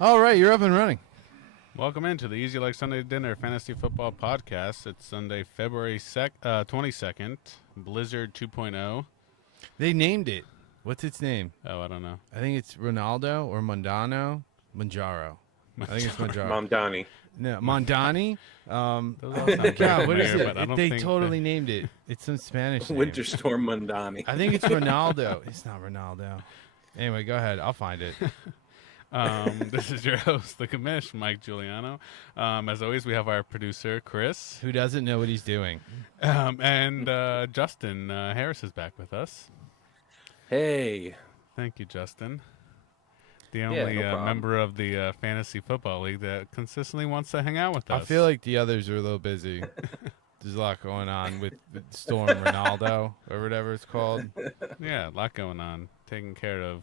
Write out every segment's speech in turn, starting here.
All right, you're up and running. Welcome into the Easy Like Sunday Dinner Fantasy Football Podcast. It's Sunday, February 22nd, Blizzard 2.0. They named it. What's its name? Oh, I don't know. I think it's Ronaldo or Mondano. Manjaro. I think it's Manjaro. Mamdani. No, Mondani. Those all sound God, what is familiar, it? but I don't They think totally named it. It's some Spanish name. Winter Storm Mamdani. I think it's Ronaldo. It's not Ronaldo. Anyway, go ahead. I'll find it. This is your host, the commish, Mike Giuliano. As always, we have our producer, Chris. Who doesn't know what he's doing? And Justin Harris is back with us. Hey. Thank you, Justin. The Yeah, only no problem. member of the Fantasy Football League that consistently wants to hang out with us. I feel like the others are a little busy. There's a lot going on with Storm Ronaldo or whatever it's called. Yeah, a lot going on. Taking care of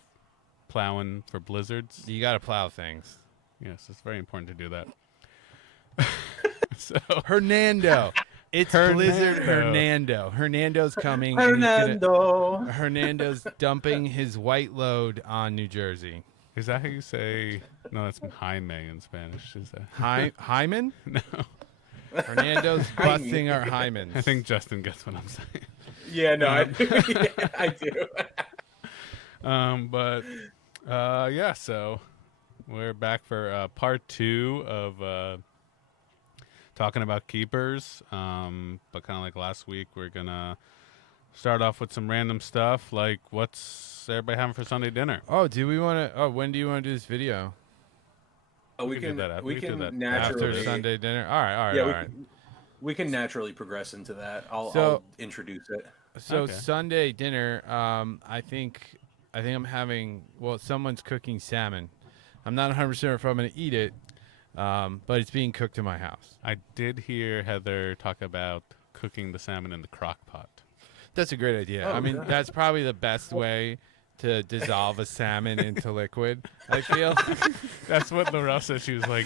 plowing for blizzards. You got to plow things. Yes, it's very important to do that. So Hernando. It's Blizzard Hernando. Hernando. Hernando's coming. and he's gonna- Hernando. Hernando's dumping his white load on New Jersey. Is that how you say? No, that's Jaime in Spanish. Is that? Hyman? No, Hernando's busting our hymens. I think Justin gets what I'm saying. Yeah, no, I do. Yeah, I do. Yeah, so we're back for part 2 of talking about keepers. But kind of like last week, we're gonna start off with some random stuff, like what's everybody having for Sunday dinner? Oh, do we want to? Oh, when do you want to do this video? We can do that. We We can do can that After naturally. Sunday dinner? All right. Yeah, we can naturally progress into that. I'll introduce it. So Okay. Sunday dinner, I think I'm having. Well, someone's cooking salmon. I'm not 100% sure if I'm going to eat it, but it's being cooked in my house. I did hear Heather talk about cooking the salmon in the crock pot. That's a great idea. Oh, I mean, God. that's probably the best way to dissolve a salmon into liquid. I feel. That's what Laurel said. She was like,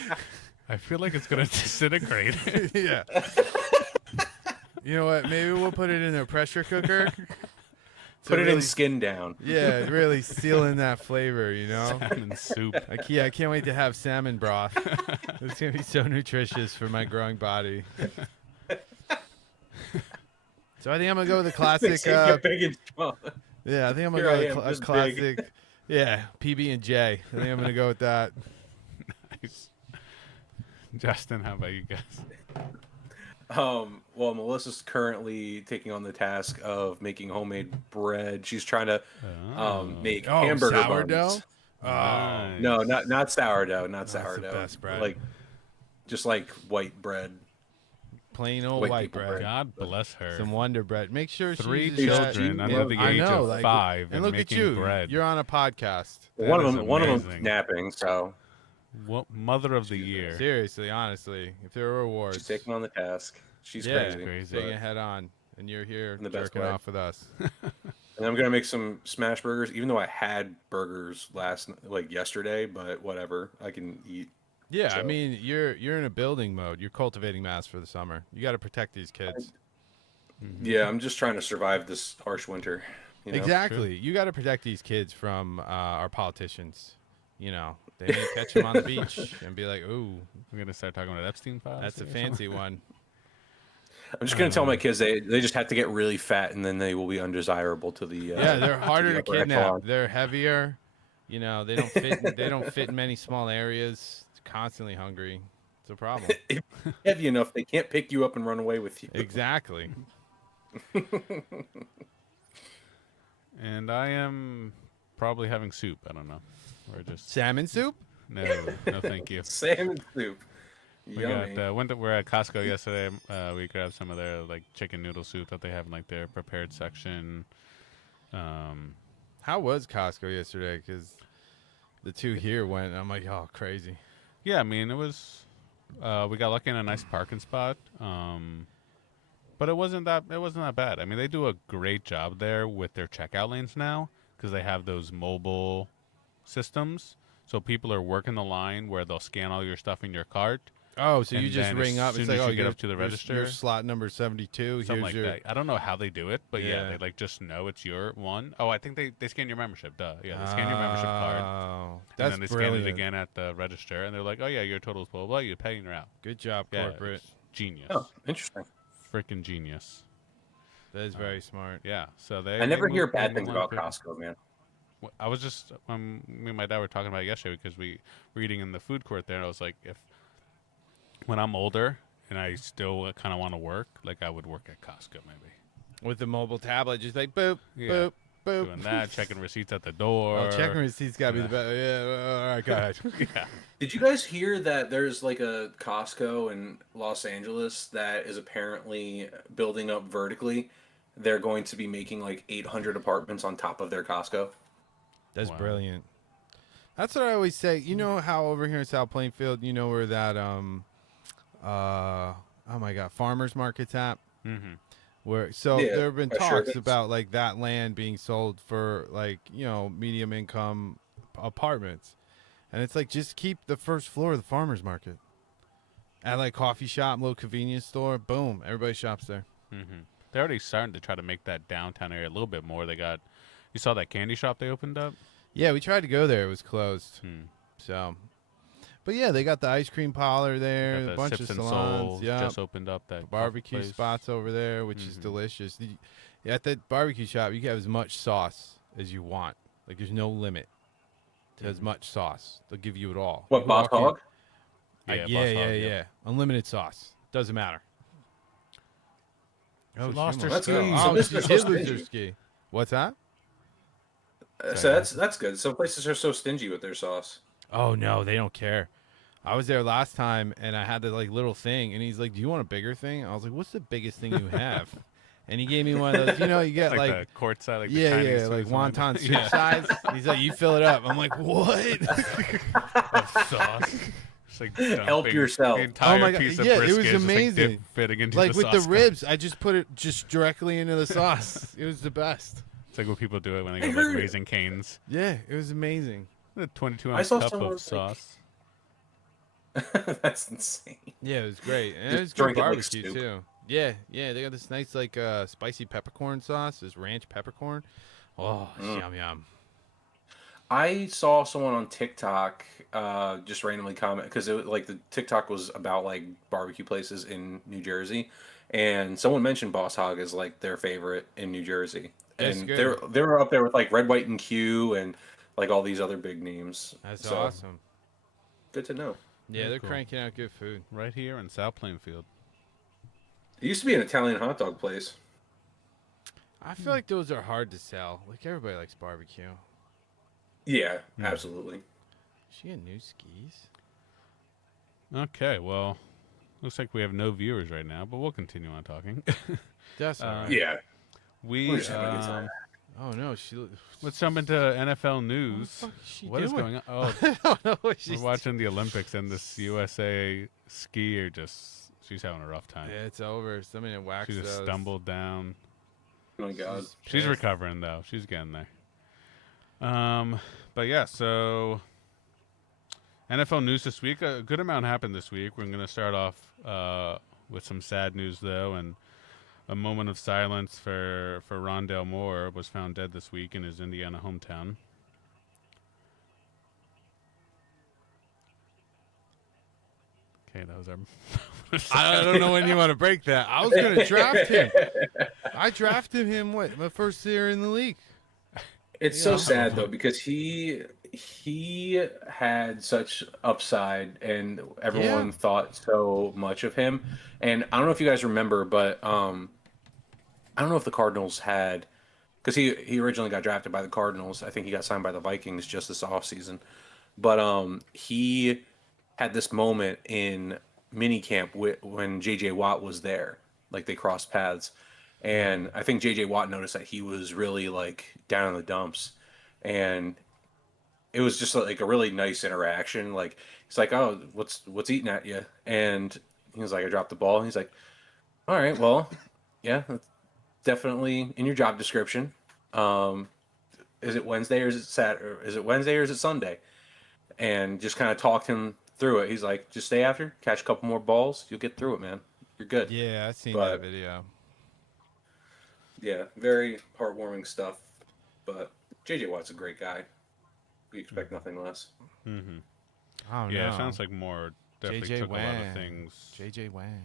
I feel like it's going to disintegrate. Yeah. You know what? Maybe we'll put it in a pressure cooker. Put it really, in skin down. Yeah, really seal in that flavor, you know? Salmon soup. I can't wait to have salmon broth. It's going to be so nutritious for my growing body. So I think I'm going to go with the classic. Get big and strong. Yeah, I think I'm going Here to I go am, with this a classic. Yeah, PB&J. I think I'm going to go with that. Nice. Justin, how about you guys? Well, Melissa's currently taking on the task of making homemade bread. She's trying to make hamburger sourdough? buns. Nice. No, not sourdough. Not That's the sourdough. best bread. Like, just like white bread. Plain old White white people bread. bread. God bless her. Some Wonder Bread. Make sure 3 she uses that. children Yeah, under the I age know, of like, 5 And look at making you. bread. You're on a podcast. One That of is them amazing. napping, so What mother of the year? Seriously, honestly, if there were awards, she's taking on the task. She's yeah, crazy. Crazy. taking it head on, and you're here In the best jerking way. off with us. And I'm gonna make some smash burgers, even though I had burgers yesterday. But whatever, I can eat. Yeah, I So- mean, you're in a building mode. You're cultivating mass for the summer. You got to protect these kids. Yeah, I'm just trying to survive this harsh winter. You know? Exactly. You got to protect these kids from our politicians. You know, they may catch them on the beach and be like, "Ooh, We're going to start talking about Epstein files? that's a here or fancy one." I'm just gonna tell my kids they just have to get really fat, and then they will be undesirable to the. Yeah, they're harder to upper kidnap. echelon. They're heavier. You know, they don't fit. They don't fit in many small areas. Constantly hungry. It's a problem. Heavy enough they can't pick you up and run away with you. Exactly. And I am probably having soup. I don't know. Or just Salmon soup? no, thank you. Salmon soup. We Yummy. got we're at Costco yesterday. We grabbed some of their like chicken noodle soup that they have in like their prepared section. How was Costco yesterday? Because the two here went. I'm like, oh, crazy. Yeah, I mean it was. We got lucky in a nice parking spot. But it wasn't that bad. I mean, they do a great job there with their checkout lanes now because they have those mobile systems. So people are working the line where they'll scan all your stuff in your cart. Oh, so you And just then ring as up. soon It's like, as oh, you get you're up to the Your register, slot number 72. something Here's like your. that. I don't know how they do it, but yeah, Yeah. they like just know it's your one. Oh, I think they scan your membership. Duh. Yeah, they scan your membership card, Oh, and that's then they brilliant. scan it again at the register, and they're like, "Oh yeah, your total's blah blah. Blah. You pay and you're out." Good job, Yeah, corporate. it's genius. Oh, interesting. Freaking genius. That is very smart. Yeah. So I never hear moved bad the things line about pretty- Costco, man. I was just me and my dad were talking about it yesterday because we were eating in the food court there, and I was like, if when I'm older and I still kind of want to work, like I would work at Costco maybe. With the mobile tablet, just like boop, Yeah. boop, boop. Doing that, checking receipts at the door. Oh, checking receipts got to be the best. Yeah, all right, go ahead. Yeah. Did you guys hear that there's like a Costco in Los Angeles that is apparently building up vertically? They're going to be making like 800 apartments on top of their Costco. That's Wow. brilliant. That's what I always say. You know how over here in South Plainfield, you know where that oh my God, farmers market's at? Mm-hmm. Where so Yeah, there have been sure talks is. about like that land being sold for like, you know, medium income apartments. And it's like just keep the first floor of the farmers market. At like coffee shop, little convenience store, boom, everybody shops there. Mm-hmm. They're already starting to try to make that downtown area a little bit more. You saw that candy shop they opened up? Yeah, we tried to go there, it was closed. Hmm. So but yeah, they got the ice cream parlor there, Got a the bunch Sips of and salons, Soul yeah, just opened up that barbecue place. spots over there, which is Mhm. delicious. At that barbecue shop, you can have as much sauce as you want. Like there's no limit to as much sauce. They'll give you it all. What, You Boss walk in- Hog? Yeah, Boss yeah, Hog, yeah, yep. Unlimited sauce. Doesn't matter. She lost her almost ski. fell. So Oh, this she is did so lose her stingy. ski. What's that? So that's good. Some places are so stingy with their sauce. Oh no, they don't care. I was there last time and I had the like little thing and he's like, "Do you want a bigger thing?" I was like, "What's the biggest thing you have?" And he gave me one of those, you know, you get Like, like the court side, like yeah, the Chinese yeah, like food one. wonton soup Yeah. size. He's like, "You fill it up." I'm like, "What?" Of sauce. Just, like, Help dumping yourself. The entire Oh my God, piece of yeah, it brisket was is just, like, amazing. fitting into like the with the sauce ribs, I just put it just directly into the sauce. It was the best. It's like what people do it when they I go heard- like Raising Cane's. Yeah, it was amazing. A 22 I ounce saw cup someone, of like- sauce. That's insane. Yeah, it was great. And Just it was good drink it like barbecue soup. too. Yeah, yeah, they got this nice like spicy peppercorn sauce, this ranch peppercorn. Oh, it's yum yum. I saw someone on TikTok just randomly comment because like the TikTok was about like barbecue places in New Jersey, and someone mentioned Boss Hog as like their favorite in New Jersey, That's and good. they were up there with like Red, White, and Q and like all these other big names. That's So, awesome. Good to know. Yeah, Very they're cool. cranking out good food. Right here in South Plainfield. It used to be an Italian hot dog place. I feel like those are hard to sell. Like everybody likes barbecue. Yeah, absolutely. She had new skis. Okay, well, looks like we have no viewers right now, but we'll continue on talking. That's all right. Yeah. we We're just having a good time. Oh no, she. let's jump into NFL news. fuck is she What is doing? going on? Oh, I don't know what we're she's. watching the Olympics, and this USA skier she's having a rough time. Yeah, it's over. Somebody waxed She just those. stumbled down. Oh my god. She's pissed. recovering though. She's getting there. But yeah, so NFL news this week. A good amount happened this week. We're going to start off with some sad news though, and a moment of silence for Rondale Moore was found dead this week in his Indiana hometown. Okay, that was our. I don't know when you want to break that. I was going to draft him. I drafted him my first year in the league. It's Yeah. so sad though because he had such upside and everyone Yeah. thought so much of him. And I don't know if you guys remember, but I don't know if the Cardinals had because he originally got drafted by the Cardinals. I think he got signed by the Vikings just this offseason. But he had this moment in minicamp when JJ Watt was there. Like they crossed paths. And I think JJ Watt noticed that he was really like down in the dumps. And it was just like a really nice interaction. Like he's like, "Oh, what's eating at you?" And he was like, "I dropped the ball." And he's like, "All right, well, yeah, that's definitely in your job description. Is it Wednesday or is it Saturday? Or is it Wednesday or is it Sunday?" And just kind of talked him through it. He's like, just stay after, catch a couple more balls, you'll get through it, man. You're good. Yeah, I've seen that But video. yeah, very heartwarming stuff. But JJ Watt's a great guy. We expect nothing less. Mm-hmm. Oh Yeah, no. it sounds like more definitely JJ took a lot of Wang. things. JJ Wang.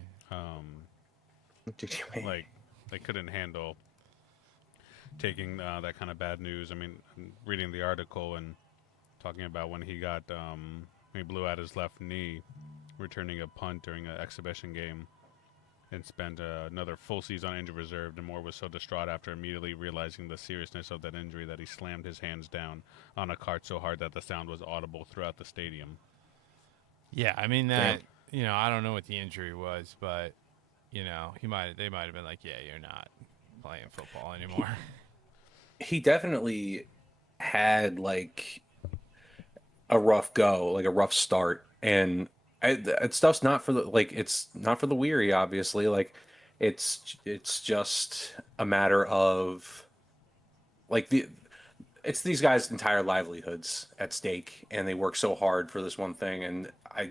JJ Watt. Like they couldn't handle taking that kind of bad news. I mean, reading the article and talking about when he got he blew out his left knee, returning a punt during an exhibition game, and spent another full season on injured reserve. And Moore was so distraught after immediately realizing the seriousness of that injury that he slammed his hands down on a cart so hard that the sound was audible throughout the stadium. Yeah, I mean that. You know, I don't know what the injury was, but you know, they might have been like, yeah, you're not playing football anymore. He definitely had like a rough go, like a rough start, and it stuff's not for the like it's not for the weary. Obviously, like it's just a matter of like it's these guys' entire livelihoods at stake, and they work so hard for this one thing. And I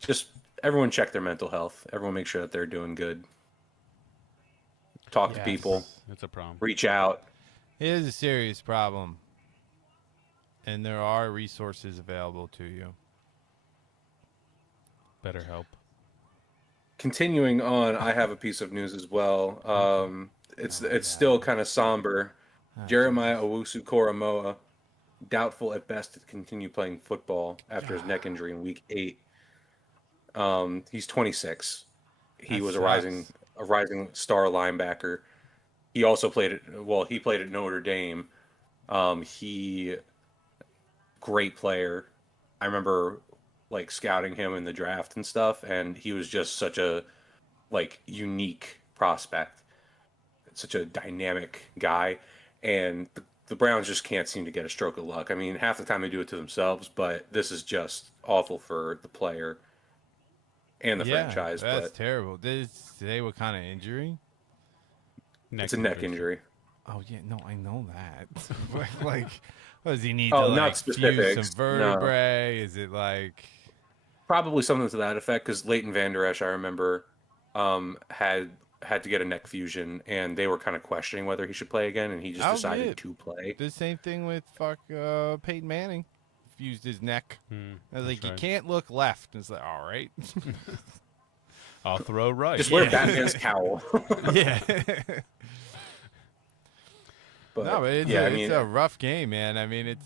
just everyone check their mental health. Everyone make sure that they're doing good. Talk to people. It's a problem. Reach out. It is a serious problem, and there are resources available to you. Better help. Continuing on, I have a piece of news as well. It's still kind of somber. Jeremiah Owusu-Koramoah, doubtful at best to continue playing football after his neck injury in Week 8. He's 26. He was a rising star linebacker. He also played at Notre Dame. He great player. I remember like scouting him in the draft and stuff, and he was just such a like unique prospect, such a dynamic guy, and the Browns just can't seem to get a stroke of luck. I mean, half the time they do it to themselves, but this is just awful for the player and the franchise. That's but terrible. Did it say what kind of injury? it's a neck injury. Oh yeah, no, I know that. Like, what does he need Oh, to not like fuse specifics, some vertebrae? Is it like? Probably something to that effect, because Leighton Vander Esch, I remember, had to get a neck fusion, and they were kind of questioning whether he should play again, and he just decided to play. The same thing with Peyton Manning, fused his neck. I was like, you can't look left. And it's like, all right, I'll throw right. Just wear Batman's cowl. Yeah. But, no, but it's a rough game, man. I mean, it's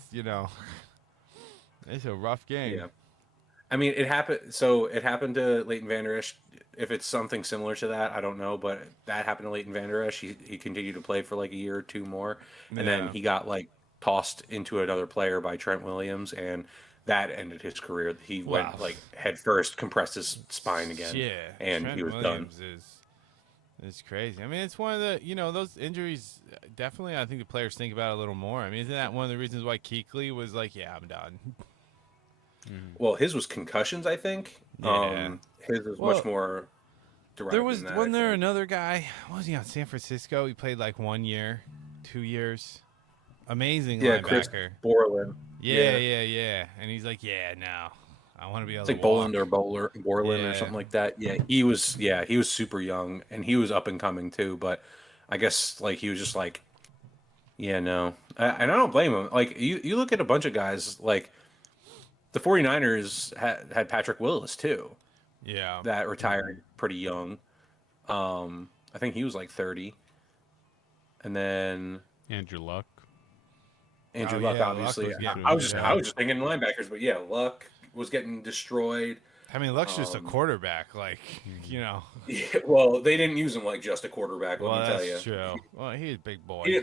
it's a rough game. Yeah. I mean, it happened. So it happened to Leighton Vander Esch. If it's something similar to that, I don't know. But that happened to Leighton Vander Esch. He continued to play for like a year or two more, and then he got like tossed into another player by Trent Williams, and that ended his career. He went like head first, compressed his spine again, and Trent he was Williams done. It's crazy. I mean, it's one of the those injuries. Definitely, I think the players think about it a little more. I mean, isn't that one of the reasons why Kuechly was like, "Yeah, I'm done." Well, his was concussions, I think. Yeah. His was much more direct. Wasn't there another guy? What was he on San Francisco? He played like 1 year, 2 years. Amazing linebacker. Chris Borland. Yeah. And he's like, yeah, no, I want to be able to like walk. Boland or Borland or something like that. Yeah, he was super young, and he was up and coming too. But I guess like he was just like, yeah, no, and I don't blame him. Like you look at a bunch of guys like the 49ers had Patrick Willis too. Yeah, that retired pretty young. I think he was like 30, and then Andrew Luck. Luck, obviously. I was just thinking linebackers, but yeah, Luck was getting destroyed. I mean, Luck's just a quarterback, like Yeah, well, they didn't use him like just a quarterback. Let me tell you. That's true. Well, he's a big boy. He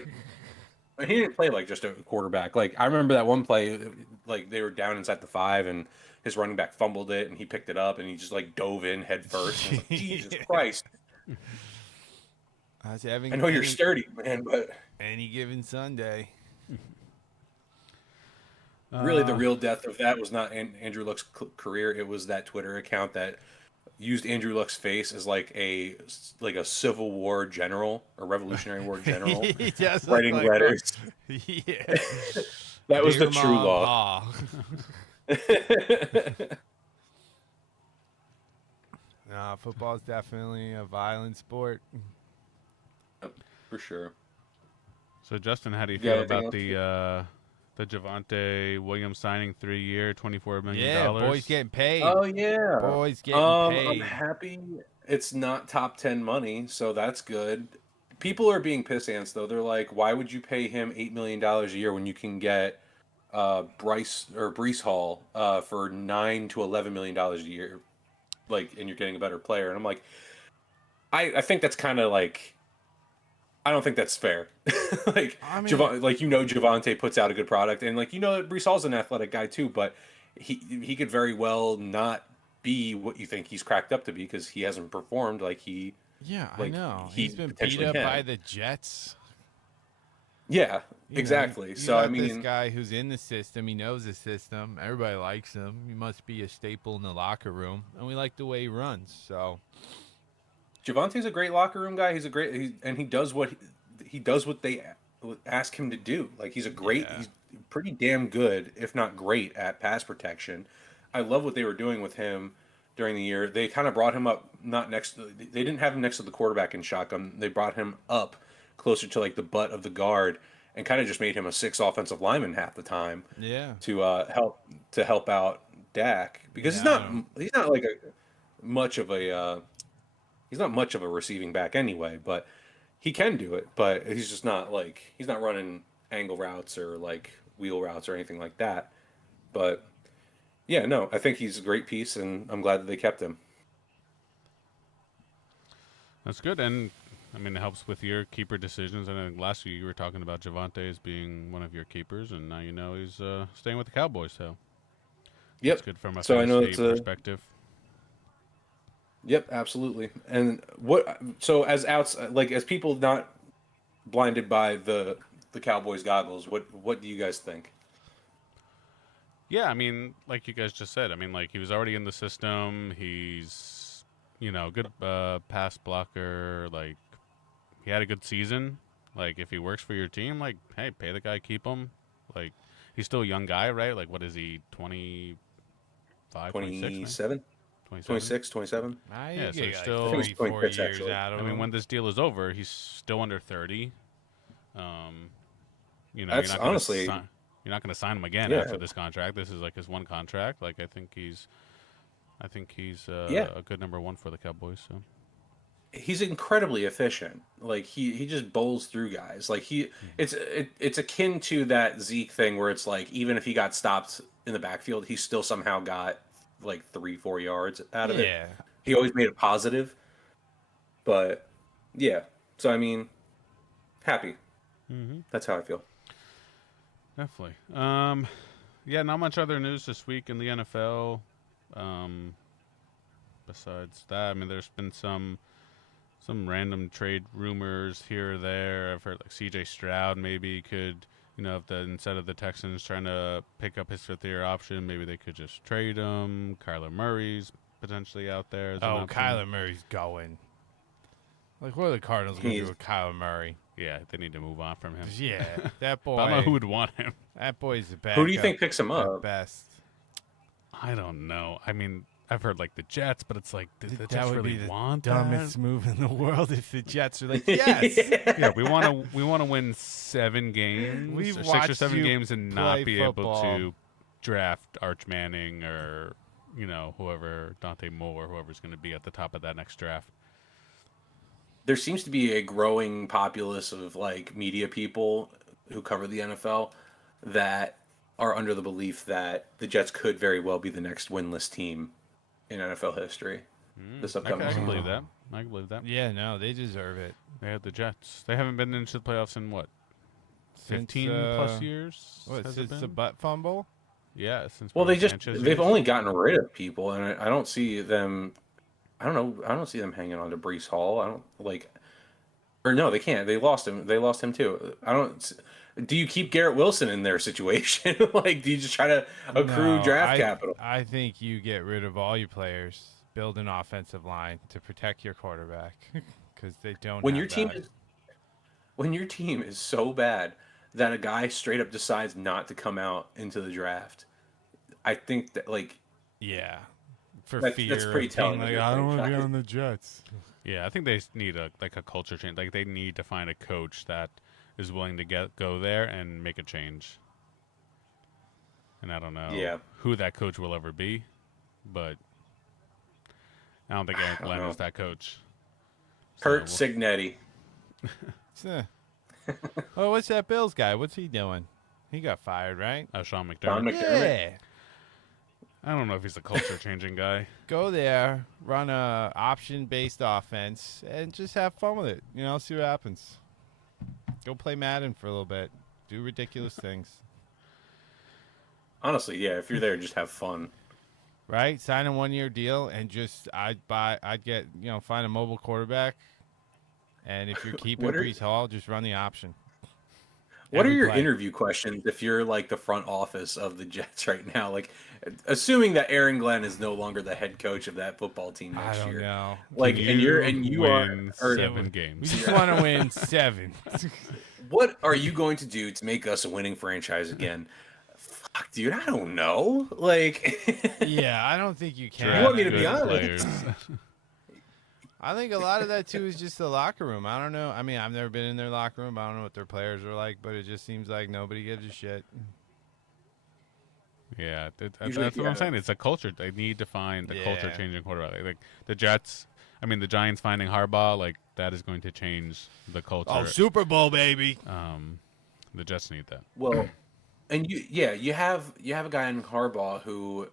didn't play like just a quarterback. Like I remember that one play, like they were down inside the 5, and his running back fumbled it, and he picked it up, and he just like dove in head first. And I was like, Jesus Christ! I know you're sturdy, man, but any given Sunday. Really, the real death of that was not Andrew Luck's career. It was that Twitter account that used Andrew Luck's face as like a Civil War general or Revolutionary War general, writing letters. Yeah, that was the true law. No, football is definitely a violent sport. For sure. So Justin, how do you You got feel anything about else? the Javante Williams signing 3 year, $24 million? Yeah, boys getting paid. Oh yeah. Boys getting I'm paid. happy it's not top 10 money, so that's good. People are being piss ants though. They're like, why would you pay him $8 million a year when you can get Brees Hall for $9 to $11 million a year, like, and you're getting a better player? And I'm like, I think that's kind of like, I don't think that's fair. Like I mean, Javante puts out a good product, and Brees Hall's an athletic guy too, but he could very well not be what you think he's cracked up to be because he hasn't performed yeah, I like know. he He's been beat potentially up can. by the Jets. Yeah, You know, exactly. you So I got this mean, guy who's in the system. He knows the system. Everybody likes him. He must be a staple in the locker room, and we like the way he runs. So Javante's a great locker room guy. And he does what they ask him to do. Like yeah, he's pretty damn good, if not great, at pass protection. I love what they were doing with him during the year. They kind of brought him up not next to, they didn't have him next to the quarterback in shotgun. They brought him up closer to like the butt of the guard and kind of just made him a six offensive lineman half the time yeah, to help out Dak because yeah. I don't, he's not like a much of a he's not much of a receiving back anyway, but he can do it. But he's just not like he's not running angle routes or like wheel routes or anything like that. But yeah, no, I think he's a great piece, and I'm glad that they kept him. That's good, and I mean it helps with your keeper decisions. And I think last year you were talking about Javante as being one of your keepers, and now you know he's staying with the Cowboys. So that's Yep. good from a So I know fantasy it's a perspective. yep, absolutely. And what so as people not blinded by the Cowboys goggles, what do you guys think? Yeah, I mean, like you guys just said, I mean, like he was already in the system. He's, good pass blocker. Like he had a good season. Like if he works for your team, like hey, pay the guy, keep him. Like he's still a young guy, right? Like what is he, 25, 26 now? 27, 27? 26, 27. Yeah, you so get he's like still. I think it's 3, 4 26 years actually. out of I mean, him. when this deal is over, he's still under 30. Um, That's you're not honestly, you're not gonna sign him again yeah, after this contract. This is like his one contract. Like I think he's yeah. a good number one for the Cowboys. So He's incredibly efficient. Like he just bowls through guys. Like it's akin to that Zeke thing where it's like even if he got stopped in the backfield, he still somehow got like 3-4 yards out of it. Yeah, He always made it positive. But yeah, so I mean, happy. mm-hmm. That's how I feel. Definitely. Yeah, not much other news this week in the NFL. Um, besides that, I mean, there's been some random trade rumors here or there. I've heard like C.J. Stroud maybe could, if instead of the Texans trying to pick up his fifth-year option, maybe they could just trade him. Kyler Murray's potentially out there. As an option. Kyler Murray's going. Like, what are the Cardinals going to do He's with Kyler Murray? Yeah, they need to move on from him. Yeah, that boy. But I don't know who would want him. That boy's the best. Who do you think picks him at up? best? I don't know. I mean, I've heard like the Jets, but it's like, did the That Jets would really be the want dumbest that? move in the world if the Jets are like, yes. Yeah, we want to win 7 games, We've or 6 or watched 7 you games, and play not be football. able to draft Arch Manning or whoever, Dante Moore, whoever's going to be at the top of that next draft. There seems to be a growing populace of like media people who cover the NFL that are under the belief that the Jets could very well be the next winless team in NFL history this I upcoming can season. believe that. I can believe that. Yeah, no, they deserve it. They had the Jets. They haven't been into the playoffs in what, Since, 15 plus years? What, has it since the been? butt fumble? Yeah, since Well, Mark Sanchez they've years. only gotten rid of people, and I don't see them. I don't know. I don't see them hanging on to Brees Hall. I don't like. Or no, they can't. They lost him. They lost him too. I don't. Do you keep Garrett Wilson in their situation? Like, do you just try to accrue No, draft capital? I think you get rid of all your players, build an offensive line to protect your quarterback because they don't. When have your team that. is when your team is so bad that a guy straight up decides not to come out into the draft, I think that Yeah, for that's fear pretty of telling. being of like, your I don't want to be franchise. on the Jets. Yeah, I think they need a culture change. Like they need to find a coach that is willing to go there and make a change. And I don't know Yeah, who that coach will ever be, but I don't think Eric I don't Glenn know. is that coach. So Kurt Signetti. Eh. Oh, what's that Bills guy? What's he doing? He got fired, right? Sean Don McDermott. McDermott. Yeah. I don't know if he's a culture changing guy. Go there, run a option-based offense, and just have fun with it. See what happens. Go play Madden for a little bit. Do ridiculous things. Honestly, yeah. If you're there, just have fun. Right? Sign a 1-year deal and I'd get, find a mobile quarterback. And if you're keeping What are Brees Hall, just run the option. What are Every your play. interview questions if you're like the front office of the Jets right now? Like, assuming that Aaron Glenn is no longer the head coach of that football team I next don't year. know. Like, and you are, win or 7 We games? just want to win 7. what are you going to do to make us a winning franchise again? Fuck, dude, I don't know. Like, Yeah, I don't think you can. You want me to Draft be good honest? players. I think a lot of that too is just the locker room. I don't know. I mean, I've never been in their locker room. I don't know what their players are like, but it just seems like nobody gives a shit. Yeah, Usually, that's what I'm yeah. saying. It's a culture. They need to find a Yeah. culture changing quarterback. Like the Jets, the Giants finding Harbaugh, like that is going to change the culture. Oh, Super Bowl, baby. The Jets need that. well, and you have a guy in Harbaugh who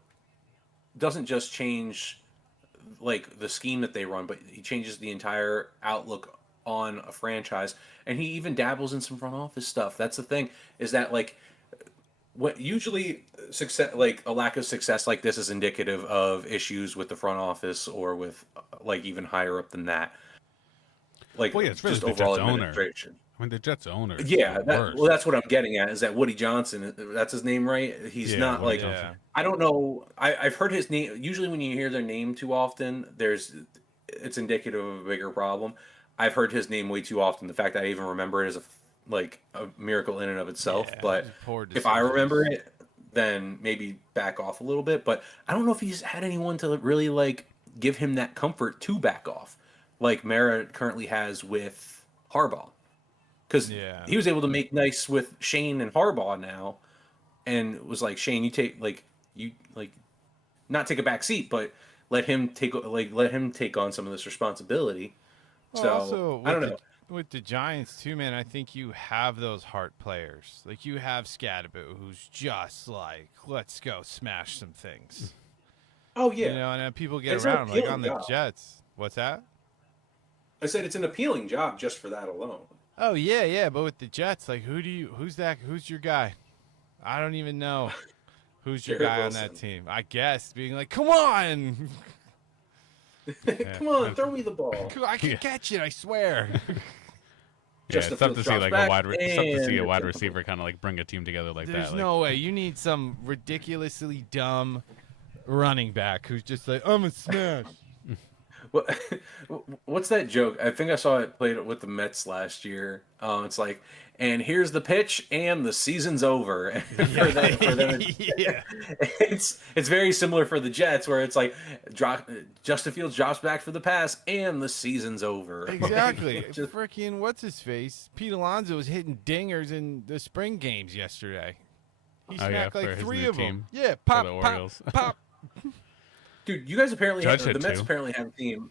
doesn't just change like the scheme that they run, but he changes the entire outlook on a franchise, and he even dabbles in some front office stuff. That's the thing, is that like what usually success, like a lack of success like this, is indicative of issues with the front office or with like even higher up than that, like Well, yeah, it's really just the overall Jets owner. administration. The Jets owner. Is Yeah, the worst. that's what I'm getting at, is that Woody Johnson, that's his name, right? He's Yeah, not Woody like, Johnson. Yeah. I don't know. I've heard his name. Usually, when you hear their name too often, it's indicative of a bigger problem. I've heard his name way too often. The fact that I even remember it is a miracle in and of itself. Yeah, But just poor if I decisions. remember it, then maybe back off a little bit. But I don't know if he's had anyone to really like give him that comfort to back off, like Mara currently has with Harbaugh, because Yeah. he was able to make nice with Shane and Harbaugh now, and it was like, Shane, you not take a back seat, but let him take on some of this responsibility. Well, So also I don't know. with the Giants too, man. I think you have those heart players. Like you have Scadaboo, who's just like, let's go smash some things. Oh yeah, And then people get It's an around him, like appealing on the job. Jets. What's that? I said it's an appealing job just for that alone. Oh yeah, but with the Jets, like who's your guy? I don't even know who's your Garrett guy Wilson. on that team. I guess being like, come on, Come on, throw me the ball. I can catch it, I swear. Yeah, Just it's the tough to field see drops like back, a wide it's tough to see a and wide it's receiver kind of like bring a team together like There's that. Like, no way. You need some ridiculously dumb running back who's just like, I'm a smash. What, what's that joke? I think I saw it played with the Mets last year. It's like, and here's the pitch, and the season's over. for them, Yeah. it's very similar for the Jets, where it's like, Justin Fields drops back for the pass, and the season's over. Exactly. Just- Freaking what's his face? Pete Alonso was hitting dingers in the spring games yesterday. He Oh, yeah, smacked for like his 3 new of them. team, Yeah, for pop, the pop, Orioles. pop. Dude, you guys apparently Judge have, hit the Mets two. apparently have a team.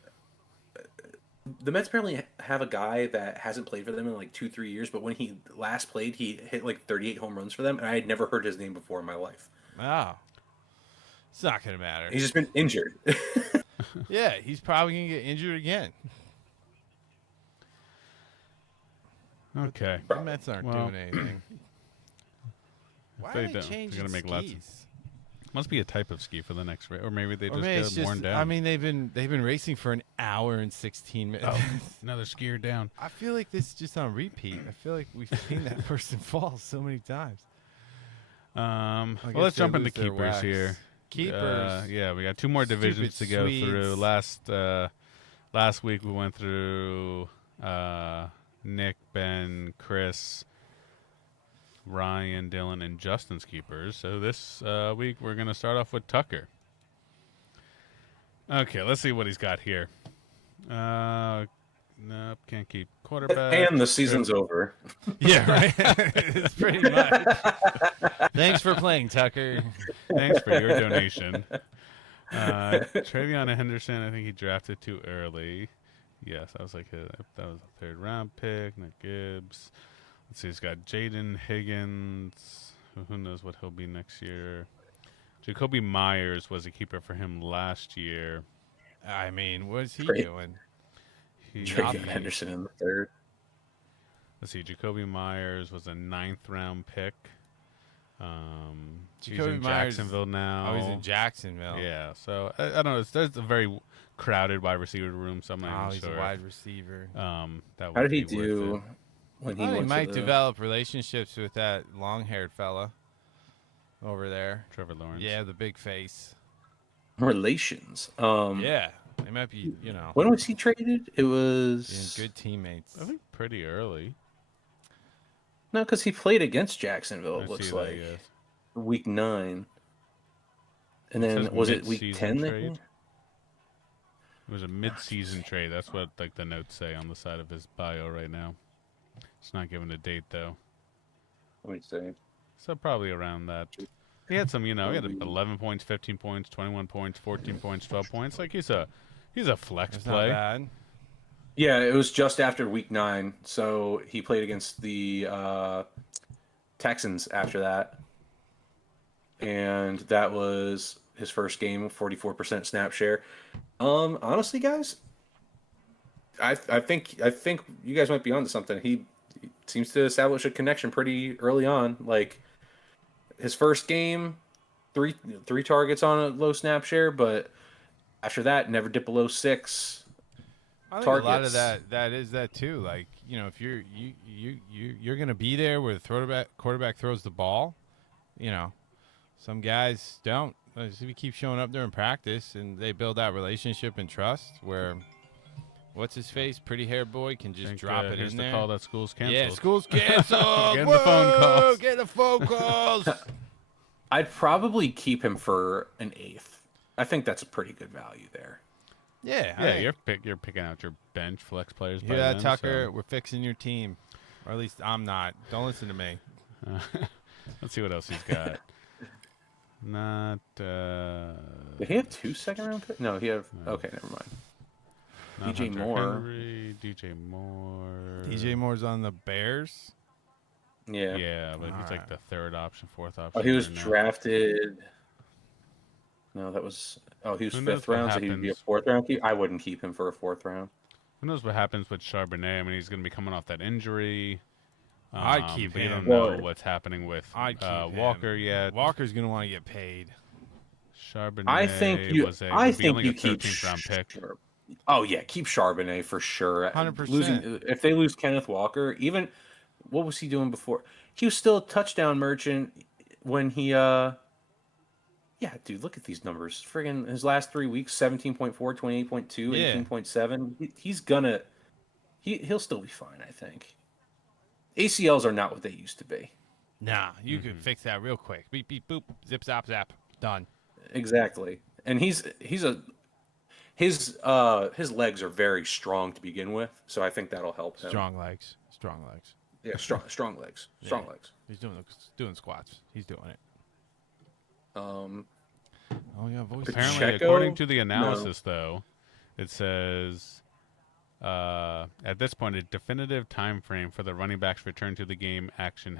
The Mets apparently have a guy that hasn't played for them in like 2-3 years, but when he last played, he hit like 38 home runs for them, and I had never heard his name before in my life. Oh. It's not gonna matter. He's just been injured. Yeah, he's probably gonna get injured again. okay. The Mets aren't Well, doing anything. Why they are they don't. They're changing gonna make lots of- skis? Must be a type of ski for the next race, or maybe they Or just maybe get it's worn just, down. I mean, they've been racing for an hour and 16 minutes. oh, another skier down. I feel like this is just on repeat. I feel like we've seen that person fall so many times. I Well, guess let's they jump into lose their keepers wax. here. Keepers. Yeah, we got 2 more divisions to go Stupid through. Swedes. Last week we went through Nick, Ben, Chris. Ryan, Dylan, and Justin's keepers. So this week we're going to start off with Tucker. Okay, let's see what he's got here. Nope, can't keep quarterback. And the season's over. Yeah, right. It's pretty much. Thanks for playing, Tucker. Thanks for your donation. Travion Henderson, I think he drafted too early. Yes, that was that was a third round pick. Nick Gibbs. Let's see, he's got Jaden Higgins. Who knows what he'll be next year? Jacoby Myers was a keeper for him last year. I mean, what's he Great. doing? Travion Henderson in the third. Let's see, Jacoby Myers was a 9th round pick. He's in Jacksonville now. Oh, he's in Jacksonville. Yeah, so I don't know. There's a very crowded wide receiver room, so I'm not even he's sure. a wide receiver. How did he do when he He went might to the... develop relationships with that long-haired fella over there. Trevor Lawrence. Yeah, the big face. relations? Yeah, they might be, When was he traded? It being was good teammates. I think pretty early. no, because he played against Jacksonville. It I looks see that, like yes. week 9, and It then says was it week mid-season 10? trade. It was a mid-season trade. That's what like the notes say on the side of his bio right now. It's not giving a date though. Let me see. So probably around that. He had some, he had 11 points, 15 points, 21 points, 14 points, 12 points. Like he's a flex That's play. not bad. Yeah, it was just after week 9, so he played against the Texans after that, and that was his first game, 44% snap share. Honestly, guys, I think you guys might be onto something. He seems to establish a connection pretty early on. Like his first game, three targets on a low snap share, but after that, never dipped below 6. I think a lot Targets. of that is that too. Like, if you're gonna be there where the quarterback throws the ball, some guys don't. If you keep showing up there in practice and they build that relationship and trust, where what's his face, pretty haired boy can just drop it Here's in the there. call that school's canceled. Yeah, school's canceled. Getting the phone calls. Get the phone calls. I'd probably keep him for an 8th. I think that's a pretty good value there. Yeah, Yeah, you're picking out your bench flex players. You by hear that, then, Tucker? so- We're fixing your team, or at least I'm not. Don't listen to me. Let's see what else he's got. Not. Did he have 2 second-round picks? No, he have. Okay, never mind. not DJ Hunter Moore. Henry, DJ Moore. DJ Moore's on the Bears. Yeah. Yeah, but he's like Alright. the 3rd option, 4th option. Oh, he was right now. drafted. No, that was. Oh, he was Who knows 5th what round, so he'd be a happens? 4th round keep. I wouldn't keep him for a 4th round. Who knows what happens with Charbonnet? I mean, he's going to be coming off that injury. I'd keep but you him. don't know Well, what's happening with I'd keep him. Walker yet. Walker's gonna want to get paid. Charbonnet I think you. was I would be think only you a keep 13th round pick. Oh yeah, keep Charbonnet for sure. 100%. Losing if they lose Kenneth Walker, even what was he doing before? He was still a touchdown merchant when he. Yeah, dude, look at these numbers. Friggin' his last 3 weeks: 17.4, 28.2, Yeah. 18.7. He's gonna. He'll still be fine, I think. ACLs are not what they used to be. Nah, you could fix that real quick. Beep beep boop. Zip zap zap. Done. Exactly, and his legs are very strong to begin with, so I think that'll help him. Strong legs. Strong legs. Yeah, strong legs. Strong Yeah. legs. He's doing squats. He's doing it. Um, Oh yeah, voice. Apparently, Pacheco? according to the analysis, though, it says at this point a definitive time frame for the running back's return to the game action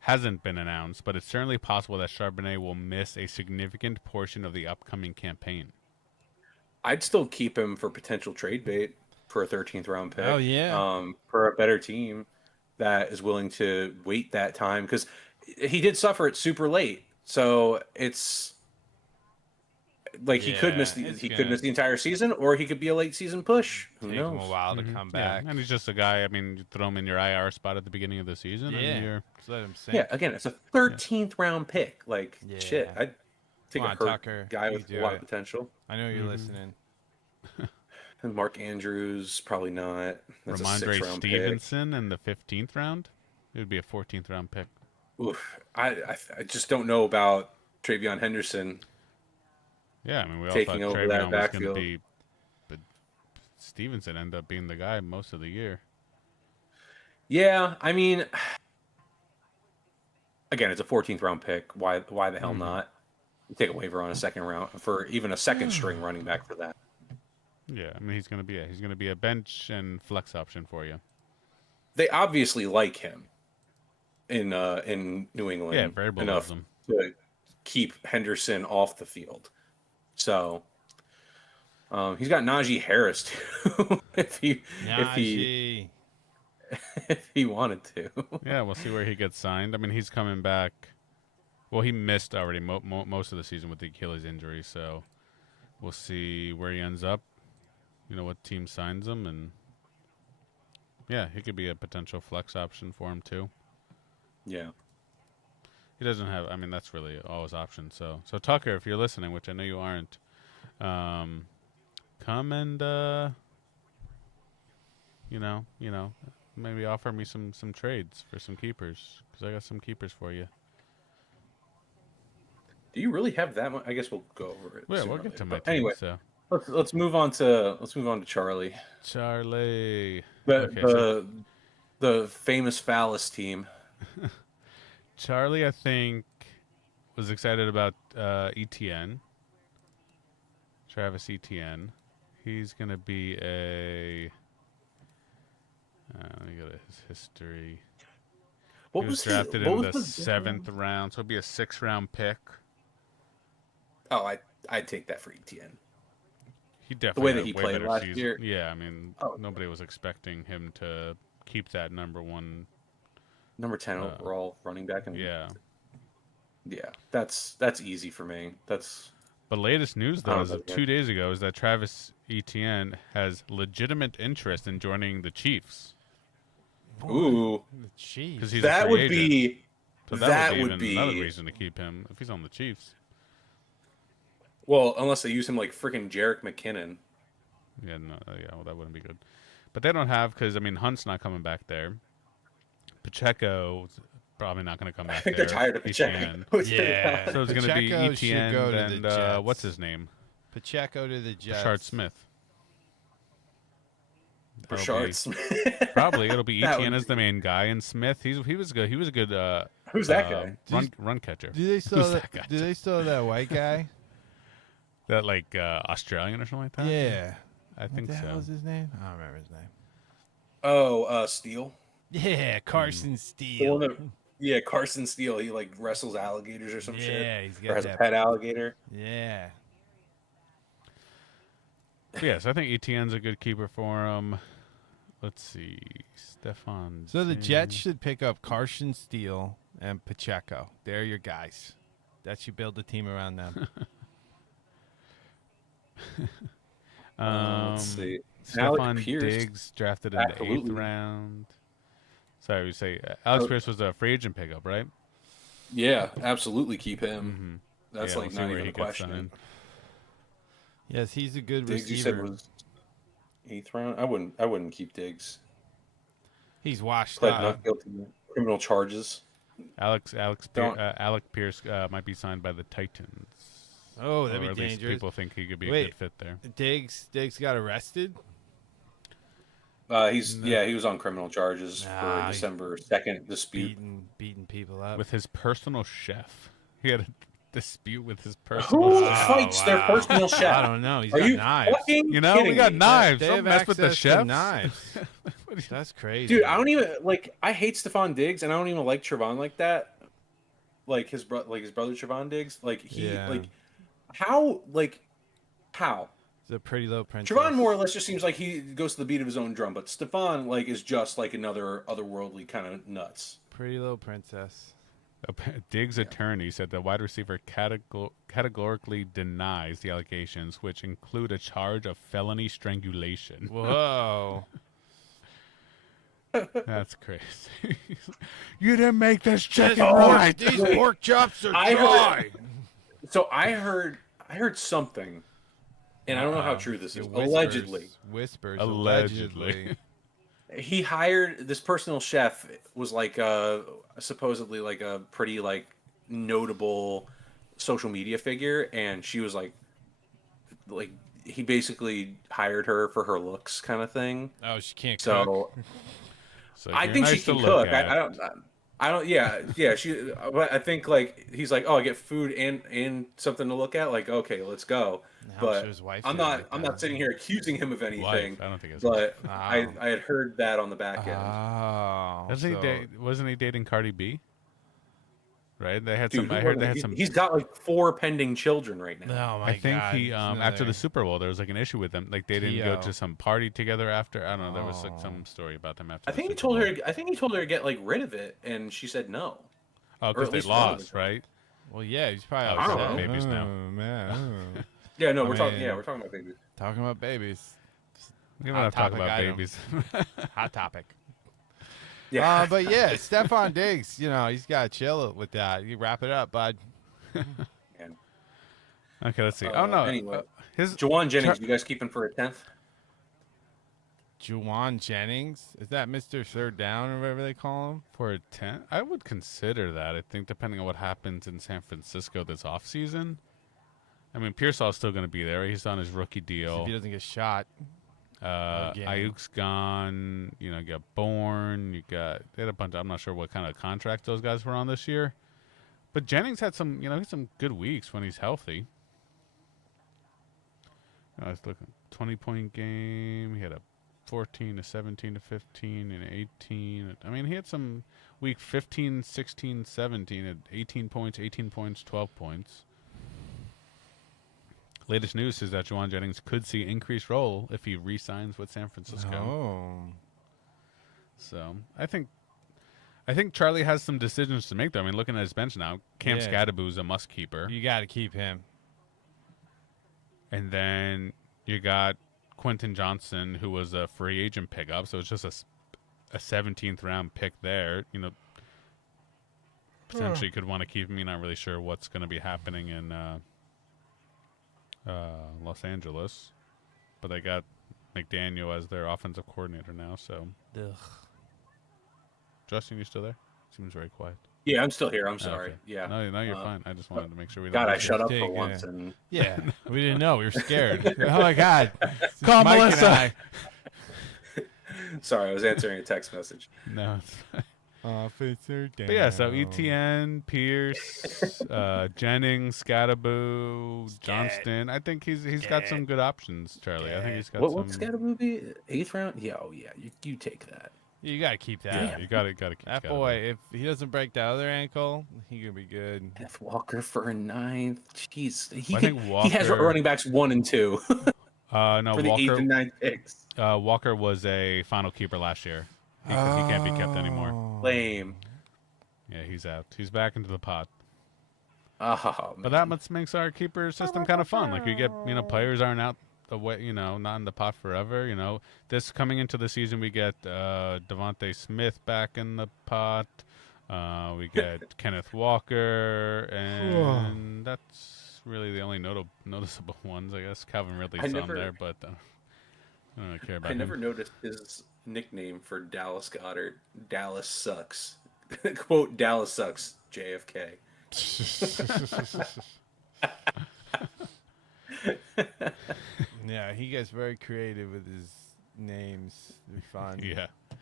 hasn't been announced, but it's certainly possible that Charbonnet will miss a significant portion of the upcoming campaign. I'd still keep him for potential trade bait for a 13th round pick. Oh, yeah. For a better team that is willing to wait that time, because he did suffer it super late, so it's like he could miss Yeah, it's could gonna miss the entire season, or he could be a late season push. Who Take him a knows? while to come back. Yeah, and he's just a guy. I mean, you throw him in your IR spot at the beginning of the season, Yeah. and you're Just let him sink. Yeah, again, it's a 13th round pick. Like Yeah. shit, I'd take Come a on, hurt Tucker. guy You with do a lot it. of potential. I know you're listening. And Mark Andrews, probably not. That's a Ramondre 6th round pick. Stevenson in the 15th round. It would be a 14th round pick. Oof. I just don't know about Travion Henderson Yeah, I mean, we all thought taking over that Travion was going to backfield. be, but Stevenson ended up being the guy most of the year. Yeah, I mean, again, it's a 14th round pick. Why the hell not? You take a waiver on a second round for even a second string running back for that. Yeah, I mean, he's gonna be a bench and flex option for you. They obviously like him in New Yeah, England Variable loves enough him. to keep Henderson off the field. So he's got Najee Harris too, Najee. if he wanted to. Yeah, we'll see where he gets signed. I mean, he's coming back. Well, he missed already most of the season with the Achilles injury, so we'll see where he ends up. You know what team signs him, and yeah, he could be a potential flex option for him too. Yeah. He doesn't have. I mean, that's really all his options. So Tucker, if you're listening, which I know you aren't, come and you know, maybe offer me some trades for some keepers because I got some keepers for you. Do you really have that much? I guess we'll go over it. Yeah, sooner we'll or get to later. my But team. anyway, So let's move on to Charlie. Charlie, The okay, so the famous phallus team. Charlie, I think, was excited about ETN, Travis Etienne. He's gonna be a. Let me go to his history. He was drafted in the 7th round, so he'll be a 6th-round pick. Oh, I'd take that for ETN. He definitely The way had that a he way played better last season. year. Yeah, I mean, Oh. nobody was expecting him to keep that number 1. Number 10 overall running back. Yeah. Yeah, that's easy for me. That's But latest news, I though, don't as know, of yeah. 2 days ago, is that Travis Etienne has legitimate interest in joining the Chiefs. ooh, The Chiefs. Because he's a that free would agent. be So that would would be even another be reason to keep him if he's on the Chiefs. well, unless they use him like freaking Jerick McKinnon. Yeah, no, well, that wouldn't be good. But they don't have, because, I mean, Hunt's not coming back there. Pacheco's probably not going to come I back think there. they're tired of Etienne. Pacheco. Yeah. So it's going to be Pacheco should Etienne go to and the Jets. what's his name? Pacheco to the Jets. Rashard Smith. Rashard Smith. Probably it'll be That Etienne would as the main guy, and Smith. He was good. He was a good. Who's that guy? Run catcher. Do they still Who's have that guy? do they still have that white guy? That like Australian or something like that. Yeah. I think What the hell so. was his name? I don't remember his name. Oh, Steele. Yeah, Carson The Steele. one that, yeah, Carson Steele. He like wrestles alligators or some shit. Yeah, he's Or got has a that. pet alligator. Yeah. Yes, I think Etienne's a good keeper for him. Let's see, Stefan. So the Diggs. Jets should pick up Carson Steele and Pacheco. They're your guys. That you build a team around them. Let's see. Stefan Alec Pierce. Diggs drafted in the Absolutely. 8th round. Sorry, we say Alex Pierce was a free agent pickup, right? Yeah, absolutely keep him. That's Yeah, like we'll see not where even he a gets question. signed. Yes, he's a good Diggs, you said receiver. was 8th round. I wouldn't keep Diggs. He's washed Pled up. not guilty to criminal charges. Alec Pierce might be signed by the Titans. Oh, that'd Or be at least dangerous. people think he could be a Wait. good fit there. Diggs got arrested. He was on criminal charges for Nah, a December 2nd dispute. Beating people up. With his personal chef. He had a dispute with his personal Who chef. fights their personal chef? I don't know. He's Are got you knives. fucking You know, kidding we got me? knives. They Don't have mess with the access to chefs. knives. That's crazy. Dude, I don't even like. I hate Stephon Diggs, and I don't even like Trevon like that. Like his brother Trevon Diggs. Like he Yeah. like how. It's a pretty low princess. Trevon more or less just seems like he goes to the beat of his own drum, but Stephon like is just like another otherworldly kind of nuts. Pretty low princess. Diggs' attorney said the wide receiver categorically denies the allegations, which include a charge of felony strangulation. Whoa. That's crazy. You didn't make this chicken Oh, right. These pork chops are I dry. heard- So I heard something, and I don't know how true this is. Whispers. Allegedly, Whispers. Allegedly. he hired this personal chef was like supposedly like a pretty like notable social media figure, and she was like he basically hired her for her looks kind of thing. Oh, she can't cook. So So I you're think she nice to can look cook. at. I don't. Yeah, yeah. But I think like he's like, oh, I get food and something to look at. Like, okay, let's go. How much But his wife I'm did not. like I'm that. not sitting here accusing him of anything. Wife, I don't think it's. But Wow. I had heard that on the back end. Oh, Wasn't he dating Cardi B? Right? They had Dude, some. I heard they had some. he's got like 4 pending children right now. Oh my I think God. he It's after the another- Super Bowl there was like an issue with them. Like they didn't go Theo. to some party together after. I don't know. There was like Oh. some story about them after. I think he the told Super her. Bowl. I think he told her to get like rid of it, and she said no. Oh, or because at they least one of lost, them. right? Well, yeah, he's probably Oh, he's upset. having babies now. Oh, man. Yeah, no, I we're talking. mean- Yeah, we're talking about babies. Talking about babies. We don't Hot have to talk topic about item. babies. Hot topic. Yeah, But yeah, Stephon Diggs, he's got to chill with that. You wrap it up, bud. man. Okay, let's see. Oh no, Anyway, his Jawan Jennings, you guys keep him for a 10th? Juwan Jennings? Is that Mr. Third Down or whatever they call him? for a 10. I would consider that. I think depending on what happens in San Francisco this offseason. I mean, Pearsall's still going to be there. He's on his rookie If deal. he doesn't get shot. Again. Ayuk's gone. You got Bourne. They had a bunch. I'm not sure what kind of contract those guys were on this year. But Jennings had some, some good weeks when he's healthy. I was looking, 20-point game. He had a 14 to 17 to 15 and 18. I mean, he had some week 15, 16, 17 at 18 points, 12 points. Latest news is that Juwan Jennings could see increased role if he re-signs with San Francisco. Oh. So I think Charlie has some decisions to make, though. I mean, looking at his bench now, Cam Yeah. Scadaboo's a must keeper. You got to keep him. And then you got Quentin Johnson, who was a free agent pickup. So it's just a 17th round pick there. Potentially could want to keep him. You're not really sure what's going to be happening in Los Angeles. But they got McDaniel as their offensive coordinator now. So, Ugh. Justin, you still there? Seems very quiet. Yeah, I'm still here. I'm Oh, sorry. okay. Yeah. No, you're fine. I just wanted to make sure we. God, I didn't shut up Take, for once, yeah. and Yeah, we didn't know. We were scared. Oh my God! It's Call Mike Melissa. And sorry, I was answering a text message. No. It's fine. Officer down. But yeah, so ETN, Pierce, Jennings, Scadaboo, Johnston. I think he's got some good options, Charlie. I think he's got some. What's got a movie? 8th round? Yeah, oh yeah, you take that. You got to keep that. Yeah, you got to keep That Scadaboo. boy, if he doesn't break the other ankle, he gonna be good. Kenneth Walker for a 9th. Jeez, I think he has Walker- running backs 1 and 2 No, for the 8th Walker. and 9th picks. Walker was a final keeper last year. He can't be kept anymore. Lame. Yeah, he's out. He's back into the pot. Oh, But that makes our keeper system kind of fun. Like you get, players aren't out away, not in the pot forever. This coming into the season, we get Devontae Smith back in the pot. We get Kenneth Walker, and that's really the only noticeable ones, I guess. Calvin Ridley's on there, but I don't really care about I him. never noticed his nickname for Dallas Goddard. Dallas sucks. Quote, Dallas sucks, JFK. Yeah, he gets very creative with his names. It'd be fun. Yeah. But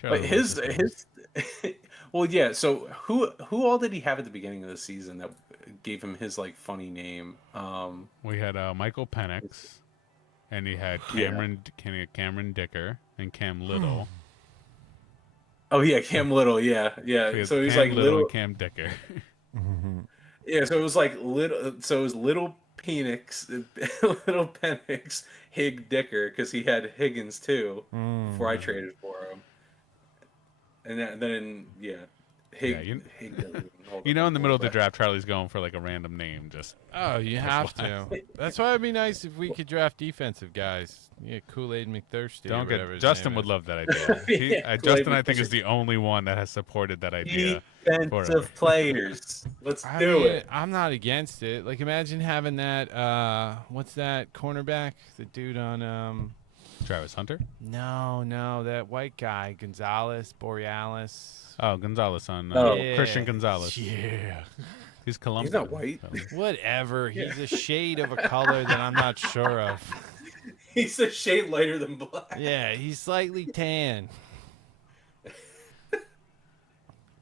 Charlie his Wilson. well, yeah. So who all did he have at the beginning of the season that gave him his like funny name? We had Michael Penix, and he had Yeah. Cameron Dicker and Cam Little. Oh yeah, Cam Little. Yeah, yeah. We had So he's Cam like Little and Cam Dicker. Yeah, so it was like little. So it was Little Penix, Little Penix, Hig Dicker, because he had Higgins too before I traded for him. And then yeah, Hig. Yeah, Hig doesn't even hold In up the middle of the but- draft, Charlie's going for like a random name. Just Oh, you have to. That's why it'd be nice if we could draft defensive guys. Yeah, Kool-Aid McThirsty. or don't whatever get. his Justin name would is. love that idea. Yeah, Justin, I Kool-Aid think, is McThirsty. the only one that has supported that idea. Defensive players. Let's I do mean, it. I'm not against it. Like, imagine having that. What's that cornerback? The dude on Travis Hunter. No, that white guy, Gonzalez, Borealis. Oh, Gonzalez on Oh. Christian Gonzalez. Yeah. He's Colombian. He's not white. Whatever. Yeah. He's a shade of a color that I'm not sure of. He's a shade lighter than black. Yeah, he's slightly tan.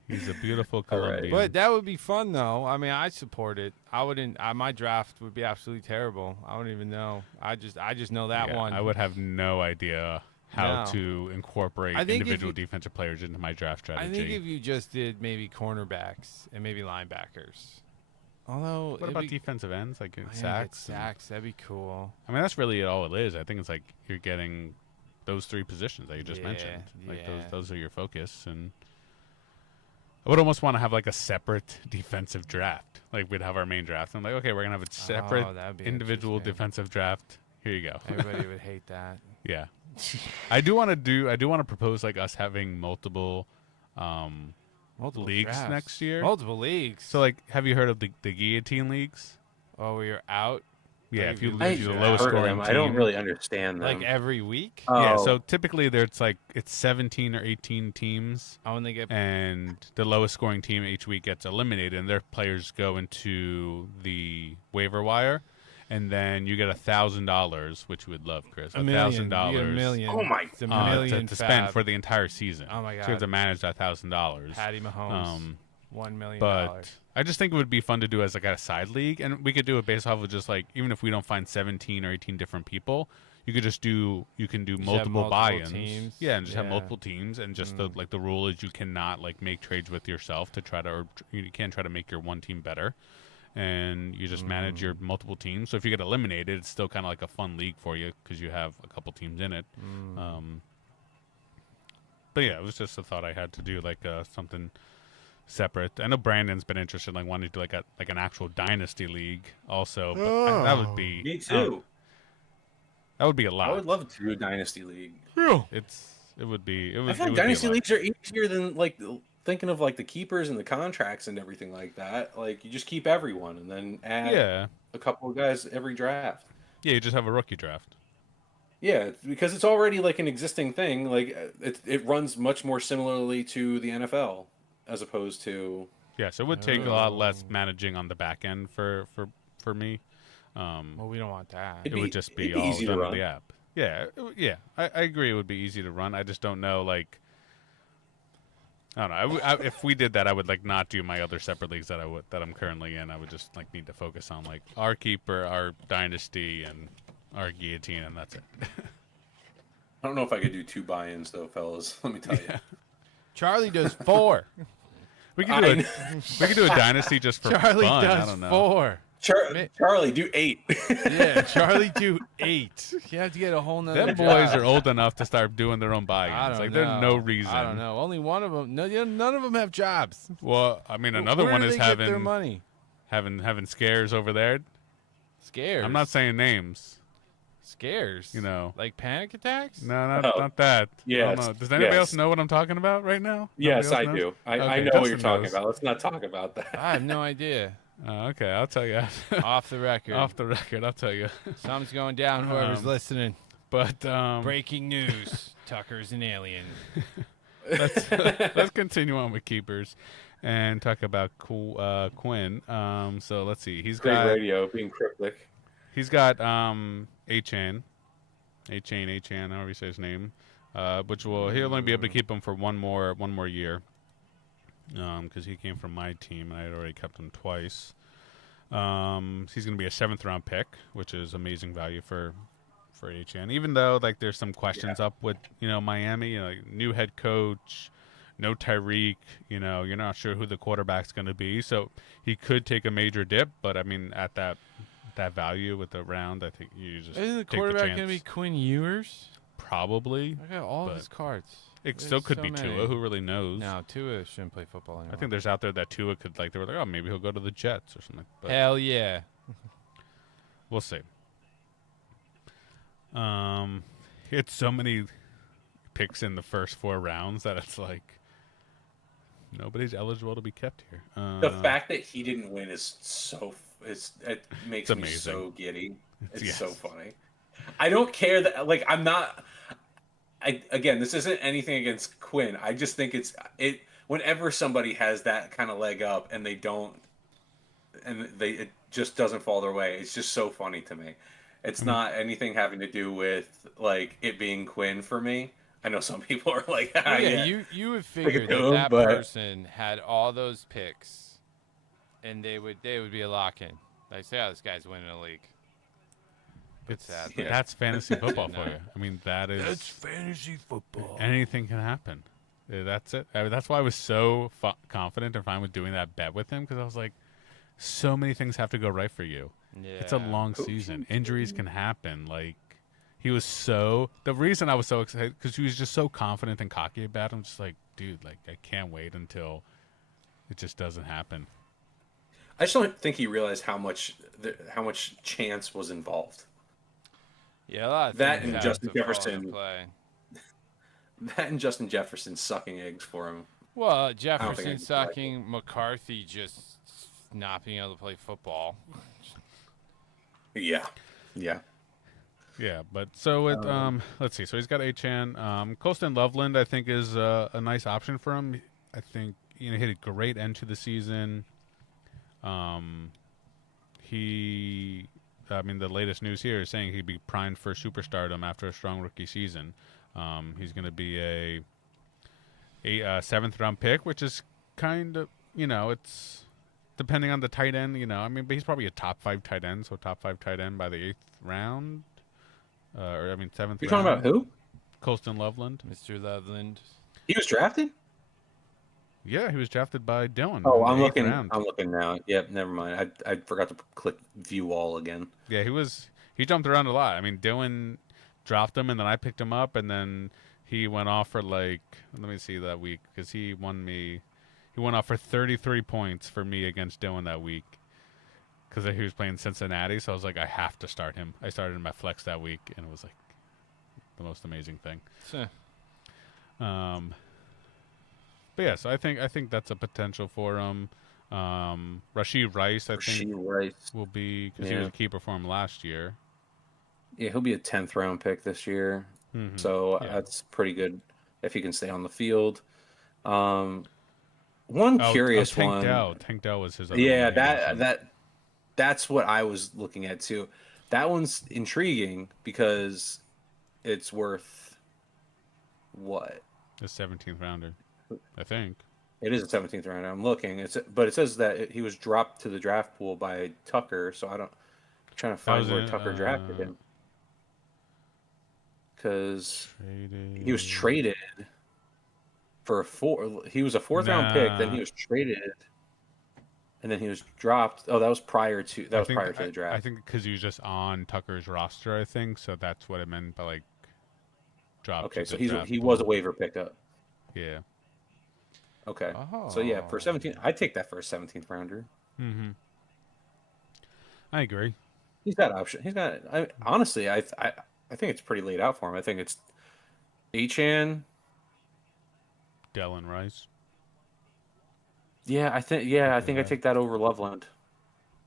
He's a beautiful All right. Colombian. But that would be fun, though. I mean, I support it. I wouldn't. My draft would be absolutely terrible. I wouldn't even know. I just know that Yeah, one. I would have no idea how No. to incorporate I think if individual you- defensive players into my draft strategy. I think if you just did maybe cornerbacks and maybe linebackers. Although, what it'd about be, defensive ends, like yeah, get sacks? sacks, that'd be cool. I mean, that's really all it is. I think it's like you're getting those three positions that you just Yeah, mentioned. Like yeah. those are your focus, and I would almost want to have like a separate defensive draft. Like we'd have our main draft. And I'm like, okay, we're gonna have a separate Oh, that'd be individual interesting. defensive draft. Here you go. Everybody would hate that. Yeah. I do want to propose like us having multiple Multiple leagues drafts. next year. Multiple leagues. So like, have you heard of the guillotine leagues? where you're out Yeah, Like, if you if lose, you you're the lose, lowest heard of scoring them. team. I don't really understand them. like every week. Yeah, Oh. so typically it's 17 or 18 teams, Oh, and they get and the lowest scoring team each week gets eliminated, and their players go into the waiver wire, and then you get $1,000, which you would love, Chris. a million. You get $1,000 a million. Oh my- It's a to million spend fab. for the entire season. Oh my So you have to God. manage that $1,000. Patty Mahomes. Um, $1 million. but I just think it would be fun to do as like a side league, and we could do it based off of just like, even if we don't find 17 or 18 different people, you could just do have multiple buy-ins. teams. Yeah, and just have Yeah. multiple teams, and just the rule is you cannot like make trades with yourself to try to, or you can't try to make your one team better, and you just manage your multiple teams. So if you get eliminated, it's still kind of like a fun league for you because you have a couple teams in it. But yeah, it was just a thought I had to do, like something separate. I know Brandon's been interested, like wanting to do like an actual dynasty league also, but that would be Me too. that would be a lot. I would love to do a dynasty league. It would be. It would. I it think would be a dynasty lot. leagues are easier than like thinking of like the keepers and the contracts and everything like that. Like you just keep everyone and then add Yeah, a couple of guys every draft. yeah. You just have a rookie draft. Yeah, because it's already like an existing thing. Like it runs much more similarly to the NFL as opposed to. Yeah, so it would take a lot less managing on the back end for me. Well, we don't want that. It'd It would just be it'd be all easy to done on run. the app. Yeah, yeah. I agree. It would be easy to run. I just don't know. Like, I don't know. If we did that, I would like not do my other separate leagues that I'm currently in. I would just like need to focus on like our keeper, our dynasty, and our guillotine, and that's it. I don't know if I could do 2 buy-ins though, fellas. Let me tell you. Charlie does 4. We could do we could do a dynasty just for Charlie fun. I does don't know. 4. Charlie, do 8. Yeah, Charlie do 8. You have to get a whole nother Them job. boys are old enough to start doing their own I buy-ins. don't Like know. there's no reason. I don't know. Only one of them. No, none of them have jobs. Well, I mean, another Where one do is they get their having money. having scares over there. Scares. I'm not saying names. scares. You know. like panic attacks. No, not Oh. not that. I don't Yes, know. Does anybody yes. else know what I'm talking about right now? Yes, I Nobody else do. knows? I Okay, know what you're Justin talking knows. about. Let's not talk about that. I have no idea. Okay, I'll tell you. Off the record. Off the record, I'll tell you. Something's going down. Whoever's listening. But Breaking news: Tucker's an alien. let's continue on with keepers and talk about Quinn. So let's see. Great radio, being cryptic. He's got A-Chain, however you say his name, which he'll only be able to keep him for one more year, because he came from my team and I had already kept him twice. He's going to be a 7th round pick, which is amazing value for A-Chain. Even though like there's some questions up with Miami, like, new head coach, no Tyreek, you're not sure who the quarterback's going to be, so he could take a major dip. But I mean, at that value with the round, I think you just Isn't the take quarterback the going to be chance. Quinn Ewers? Probably. I got all But his cards. It There's still could so be many. Tua. Who really knows? No, Tua shouldn't play football anymore. I think there's out there that Tua could they were like, oh, maybe he'll go to the Jets or something. But Hell yeah. we'll see. He had so many picks in the first 4 rounds that it's like nobody's eligible to be kept here. The fact that he didn't win is it makes me amazing. so giddy. It's Yes. so funny. I don't care that like I'm not. Again, this isn't anything against Quinn. I just think it. Whenever somebody has that kind of leg up and they don't, and it just doesn't fall their way, it's just so funny to me. It's I mean, not anything having to do with like it being Quinn for me. I know some people are like, ah, Well, yeah, yeah, you would stick figure it to that him, that but person had all those picks, and they would be a lock in. Like, say, oh, this guy's winning a league. But it's sadly, Yeah. that's fantasy football No. for you. I mean, that's fantasy football. anything can happen. That's it. I mean, that's why I was so confident and fine with doing that bet with him, because I was like, so many things have to go right for you. Yeah. It's a long Coaching season. Injuries can happen. Like, he was so. The reason I was so excited because he was just so confident and cocky about him. Just like, dude, like I can't wait until it just doesn't happen. I just don't think he realized how much chance was involved. Yeah, a lot of That things and have Justin to fall into Jefferson. play. That and Justin Jefferson sucking eggs for him. Well, I Jefferson could sucking, McCarthy just not being able to play football. Yeah, yeah. Yeah, but so with let's see. So he's got Achan. Colston Loveland, I think, is a nice option for him. I think he had a great end to the season. I mean, the latest news here is saying he'd be primed for superstardom after a strong rookie season. He's going to be a seventh round pick, which is kind of it's depending on the tight end. I mean, but he's probably a top 5 tight end, so top 5 tight end by the 8th round. Or I mean, 7th You're round. talking about who? Colston Loveland. Mr. Loveland. He was drafted? Yeah, he was drafted by Dylan. Oh, in I'm the 8th looking. round. I'm looking now. Yep, never mind. I forgot to click view all again. Yeah, he jumped around a lot. I mean, Dylan dropped him, and then I picked him up, and then he went off for let me see that week, because he went off for 33 points for me against Dylan that week, because he was playing Cincinnati. So I was like, I have to start him. I started in my flex that week, and it was like the most amazing thing. But yeah, so I think that's a potential for him. Rashee Rice, I think, Rice will be, because he was a keeper for him last year. Yeah, he'll be a 10th round pick this year. Mm-hmm. So that's pretty good if he can stay on the field. Curious Tank one. Dell. Tank Dell was his other Yeah, one. that's what I was looking at too. That one's intriguing because it's worth what? The 17th rounder, I think. It is a 17th round. I'm looking. But it says that he was dropped to the draft pool by Tucker. So I'm trying to find where Tucker drafted him. Because he was traded for he was a 4th round pick, then he was traded, and then he was dropped. Oh, that was prior to the draft. I think because he was just on Tucker's roster, I think, so that's what it meant by like drop. Okay, so he was a waiver pickup. Yeah. Okay. So yeah, for 17, I'd take that for a 17th rounder. Mm-hmm. I agree. He's got option. Honestly, I think it's pretty laid out for him. I think it's Achan, Dylan Rice. Yeah, I think I take that over Loveland.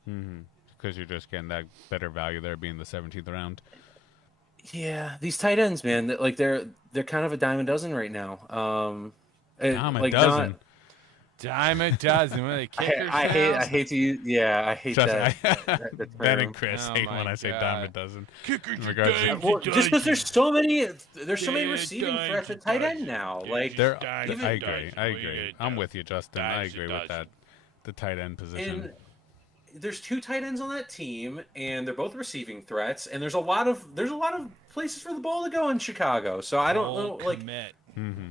Mm-hmm. Because you're just getting that better value there, being the 17th round. Yeah, these tight ends, man, they're kind of a dime a dozen right now. Dime a dozen. Dime a dozen. When they kickers I hate to use. Yeah, I hate that. Ben and Chris Oh hate my when I say God. dime a dozen. Kickers just because there's so many receiving threats at tight end now. Like I agree. I'm with you, Justin. I agree with that. The tight end position. And there's 2 tight ends on that team, and they're both receiving threats. And there's a lot of places for the ball to go in Chicago. So I don't know, like. Mm-hmm.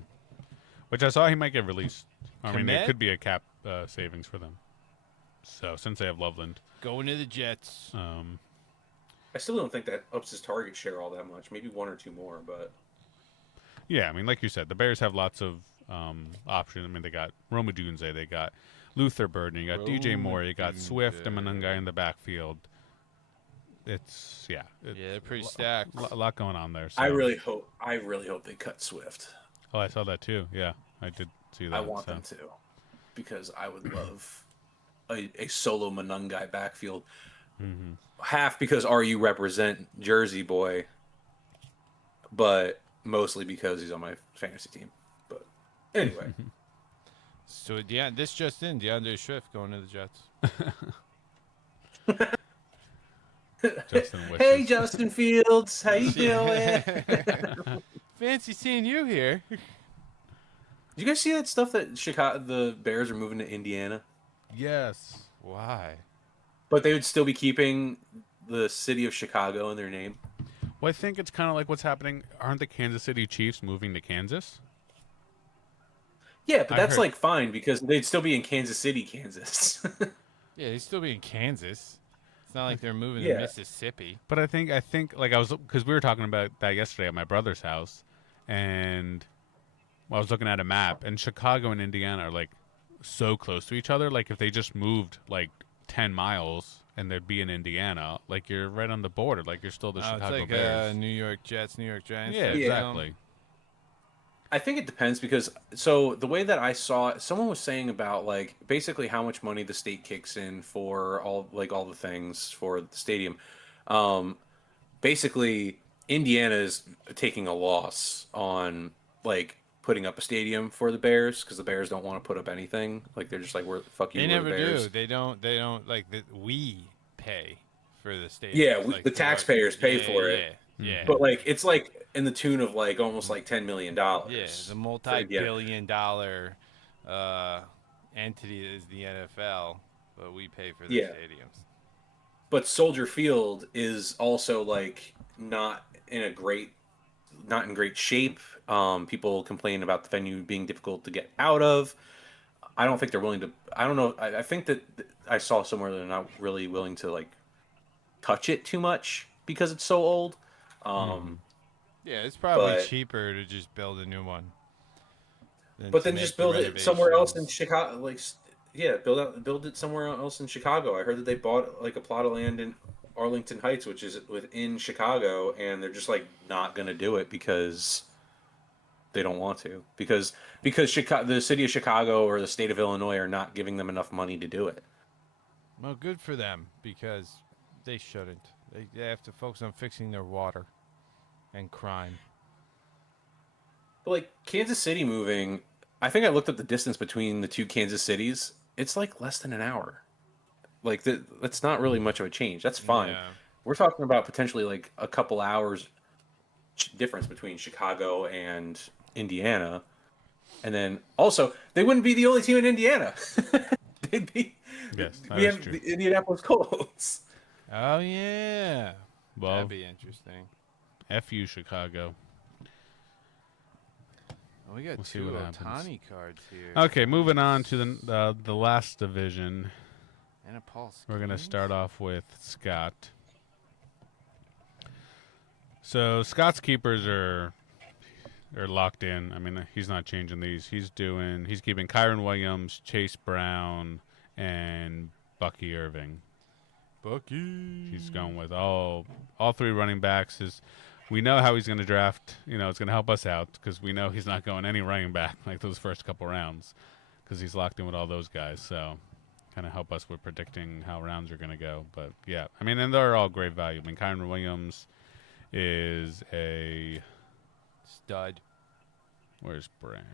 Which I saw he might get released. I mean, it could be a cap savings for them. So since they have Loveland, going to the Jets. I still don't think that ups his target share all that much. Maybe 1 or 2 more, but yeah, I mean, like you said, the Bears have lots of options. I mean, they got Roma Dunze, they got Luther Burden, you got DJ Moore, you got Swift and Manungai in the backfield. They're pretty stacked. A lot going on there. So. I really hope they cut Swift. Oh, I saw that too. Yeah, I did see that. I want them to, because I would love a solo Manungai backfield. Mm-hmm. Half because RU represent Jersey boy, but mostly because he's on my fantasy team. But anyway, So yeah, this just in, DeAndre Swift going to the Jets. Justin hey wishes. Justin Fields, how you doing? Fancy seeing you here. Did you guys see that stuff that Chicago, the Bears are moving to Indiana, Yes. Why? but they would still be keeping the city of Chicago in their name? Well, I think it's kind of like what's happening. Aren't the Kansas City Chiefs moving to Kansas? Yeah, but I that's heard. like fine because they'd still be in Kansas City, Kansas. Yeah, he'd still be in Kansas. It's not like they're moving to Yeah. Mississippi. But I think like I was because we were talking about that yesterday at my brother's house, and I was looking at a map, and Chicago and Indiana are like so close to each other. Like if they just moved like 10 miles, and they'd be in Indiana, like you're right on the border. Like you're still the It's Chicago like Bears. New York Jets, New York Giants. Yeah, type deal. exactly. I think it depends because so the way that I saw it, someone was saying about like basically how much money the state kicks in for all the things for the stadium. Um, Basically, Indiana is taking a loss on like putting up a stadium for the Bears because the Bears don't want to put up anything. Like they're just like we're fuck you, They we're the never Bears. do. They don't. They don't like that. We pay for the stadium. Yeah, Like the taxpayers pay for it. Yeah. But like it's like in the tune of like almost like $10 million. Yeah, the for Indiana. multi-billion-dollar entity that is the NFL, but we pay for the Yeah. stadiums. But Soldier Field is also like not in great shape. People complain about the venue being difficult to get out of. I don't think they're willing to. I don't know. I think that I saw somewhere they're not really willing to like touch it too much because it's so old. Yeah, it's probably But cheaper to just build a new one. but to then make just the build it somewhere else in renovations. Chicago. Like yeah, build it somewhere else in Chicago. I heard that they bought like a plot of land in Arlington Heights, which is within Chicago, and they're just like not gonna do it because they don't want to because Chicago, the city of Chicago or the state of Illinois are not giving them enough money to do it. Well, good for them because they shouldn't. They have to focus on fixing their water and crime. But like Kansas City moving, I think I looked up the distance between the two Kansas cities. It's like less than an hour. Like that's not really much of a change. That's fine. Yeah. We're talking about potentially like a couple hours difference between Chicago and Indiana. And then also, they wouldn't be the only team in Indiana. They'd be Yes, that we is have true. the Indianapolis Colts. Oh yeah. Well, That'd be interesting. F you, Chicago. Oh, we got We'll see two what happens. Otani cards here. Okay, moving on to the last division. And a Paul We're gonna Skeens? start off with Scott. So Scott's keepers are locked in. I mean, he's not changing these. He's keeping Kyron Williams, Chase Brown, and Bucky Irving. Bucky. He's going with all three running backs. We know how he's going to draft. You know, it's going to help us out because we know he's not going any running back like those first couple rounds because he's locked in with all those guys. So kind of help us with predicting how rounds are going to go. But yeah, I mean, and they're all great value. I mean, Kyron Williams is a Stud. Where's Brandon?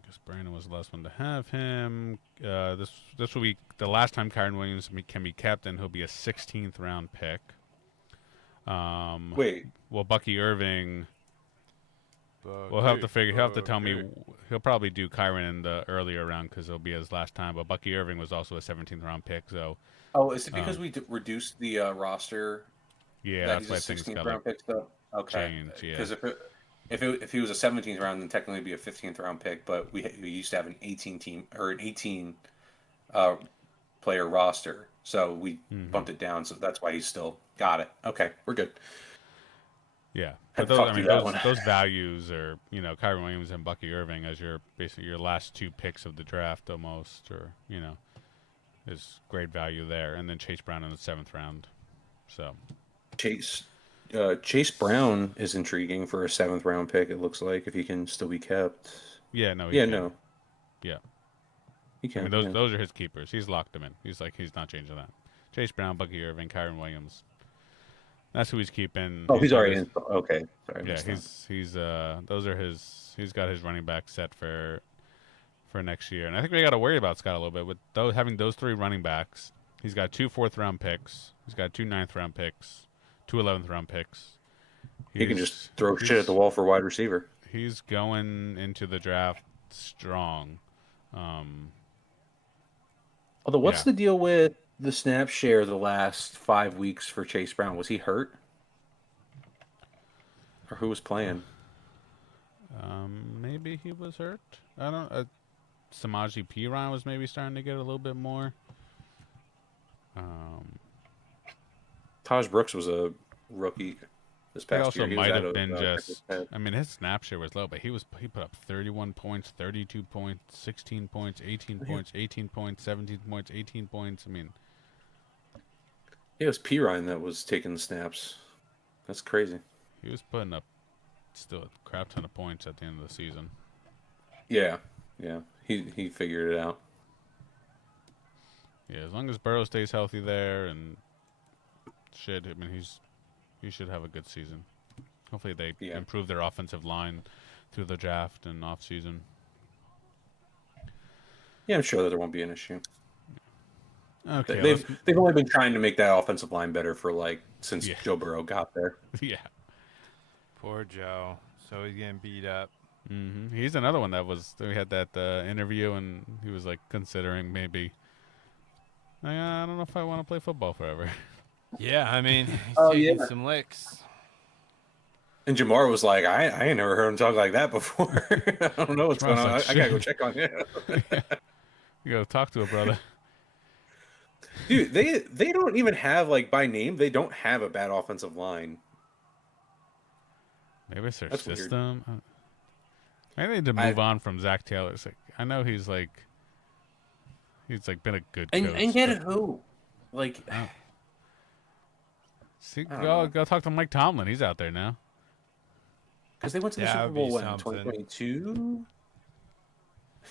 Because Brandon was the last one to have him. This will be the last time Kyron Williams can be kept, and he'll be a 16th round pick. Wait, Well, Bucky Irving, we'll have to figure. He'll have to tell me. He'll probably do Kyron in the earlier round because it'll be his last time. But Bucky Irving was also a 17th round pick, so oh, is it because we reduced the roster? yeah, That that's why he's a things 16th got round pick still. Okay, change. Yeah, because if he was a 17th round, then technically it'd be a 15th round pick. But we used to have an 18 player roster, so we bumped it down. So that's why he's still got it. Okay, we're good. yeah. Had But to those, talk I through mean, that those one. those values are Kyron Williams and Bucky Irving as basically your last two picks of the draft almost, or is great value there, and then Chase Brown in the 7th round. So Chase Brown is intriguing for a 7th round pick. It looks like if he can still be kept. yeah, no, he Yeah, can. no, Yeah, he I can. mean those yeah. those are his keepers. He's locked them in. He's not changing that. Chase Brown, Bucky Irving, Kyron Williams. That's who he's keeping. Oh, he's got already his- in. Okay, sorry. I Yeah, missed that. he's those are his. He's got his running back set for next year, and I think we got to worry about Scott a little bit with having those 3 running backs. He's got 2 4th-round picks. He's got 2 9th-round picks, 2 11th-round picks. He can just throw shit at the wall for wide receiver. He's going into the draft strong. Although, what's Yeah. the deal with the snap share the last 5 weeks for Chase Brown? Was he hurt? Or who was playing? Maybe he was hurt. I don't. Samaje Perine was maybe starting to get a little bit more. Taj Brooks was a rookie this It past also year. He was might out have of, been just. Texas Tech. I mean, his snap share was low, but he put up 31 points, 32 points, 16 points, 18 points, 18 points, 17 points, 18 points. I mean, It was Pirine that was taking the snaps. That's crazy. he was putting up still a crap ton of points at the end of the season. Yeah, yeah. He figured it out. Yeah, as long as Burrow stays healthy there and shit, I mean, he should have a good season. Hopefully they Yeah. improve their offensive line through the draft and off season. Yeah, I'm sure that there won't be an issue. Okay, They've only been trying to make that offensive line better for since Yeah. Joe Burrow got there. yeah. Poor Joe. So he's getting beat up. He's another one we had that interview and he was like considering maybe. I don't know if I want to play football forever. Yeah, I mean, he's Oh, taking yeah. some licks. And Jamar was like, I ain't never heard him talk like that before. I don't know what's going on. Jamar's like, I gotta go check on him. You go talk to a brother. Dude, they don't even have by name. They don't have a bad offensive line. Maybe it's their That's weird. system. Maybe they need to move on from Zach Taylor. It's like, I know he's been a good coach. And yet who? See, I don't go talk to Mike Tomlin. He's out there now. Because they went to the That Super would Bowl be when something.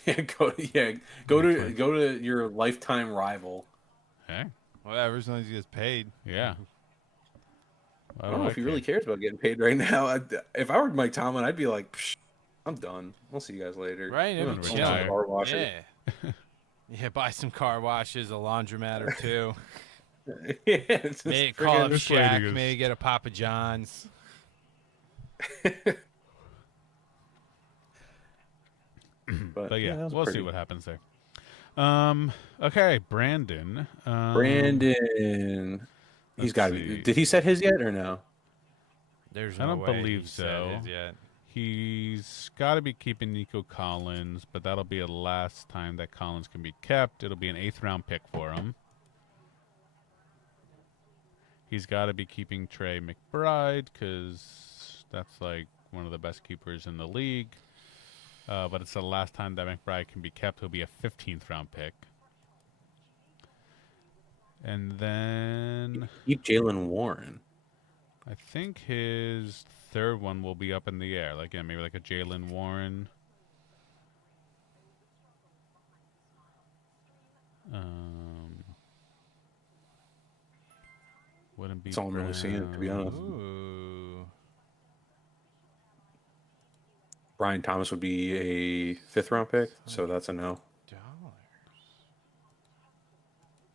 2022. Go to your lifetime rival. Hey, Whatever, as long as he gets paid. yeah. I don't know if he really cares about getting paid right now. If I were Mike Tomlin, I'd be like, Psh, I'm done. We'll see you guys later. Right? We're It'd gonna be retire. chilling. Car washer. Yeah. Yeah, buy some car washes, a laundromat or two. Yeah, it's just Maybe call up this lady Shaq. is- Maybe get a Papa John's. But yeah, that was we'll see pretty- what happens there. Okay, Brandon. Brandon. He's let's got to see. be. Did he set his yet or no? There's I no don't way believe he said so. his yet. He's got to be keeping Nico Collins, but that'll be the last time that Collins can be kept. It'll be an 8th-round pick for him. He's got to be keeping Trey McBride because that's one of the best keepers in the league. But it's the last time that McBride can be kept. He'll be a 15th-round pick. And then Keep Jalen Warren. I think his third one will be up in the air. Maybe a Jalen Warren. Wouldn't be. That's all I'm really seeing, to be honest. Ooh. Brian Thomas would be a 5th-round pick, so that's a no.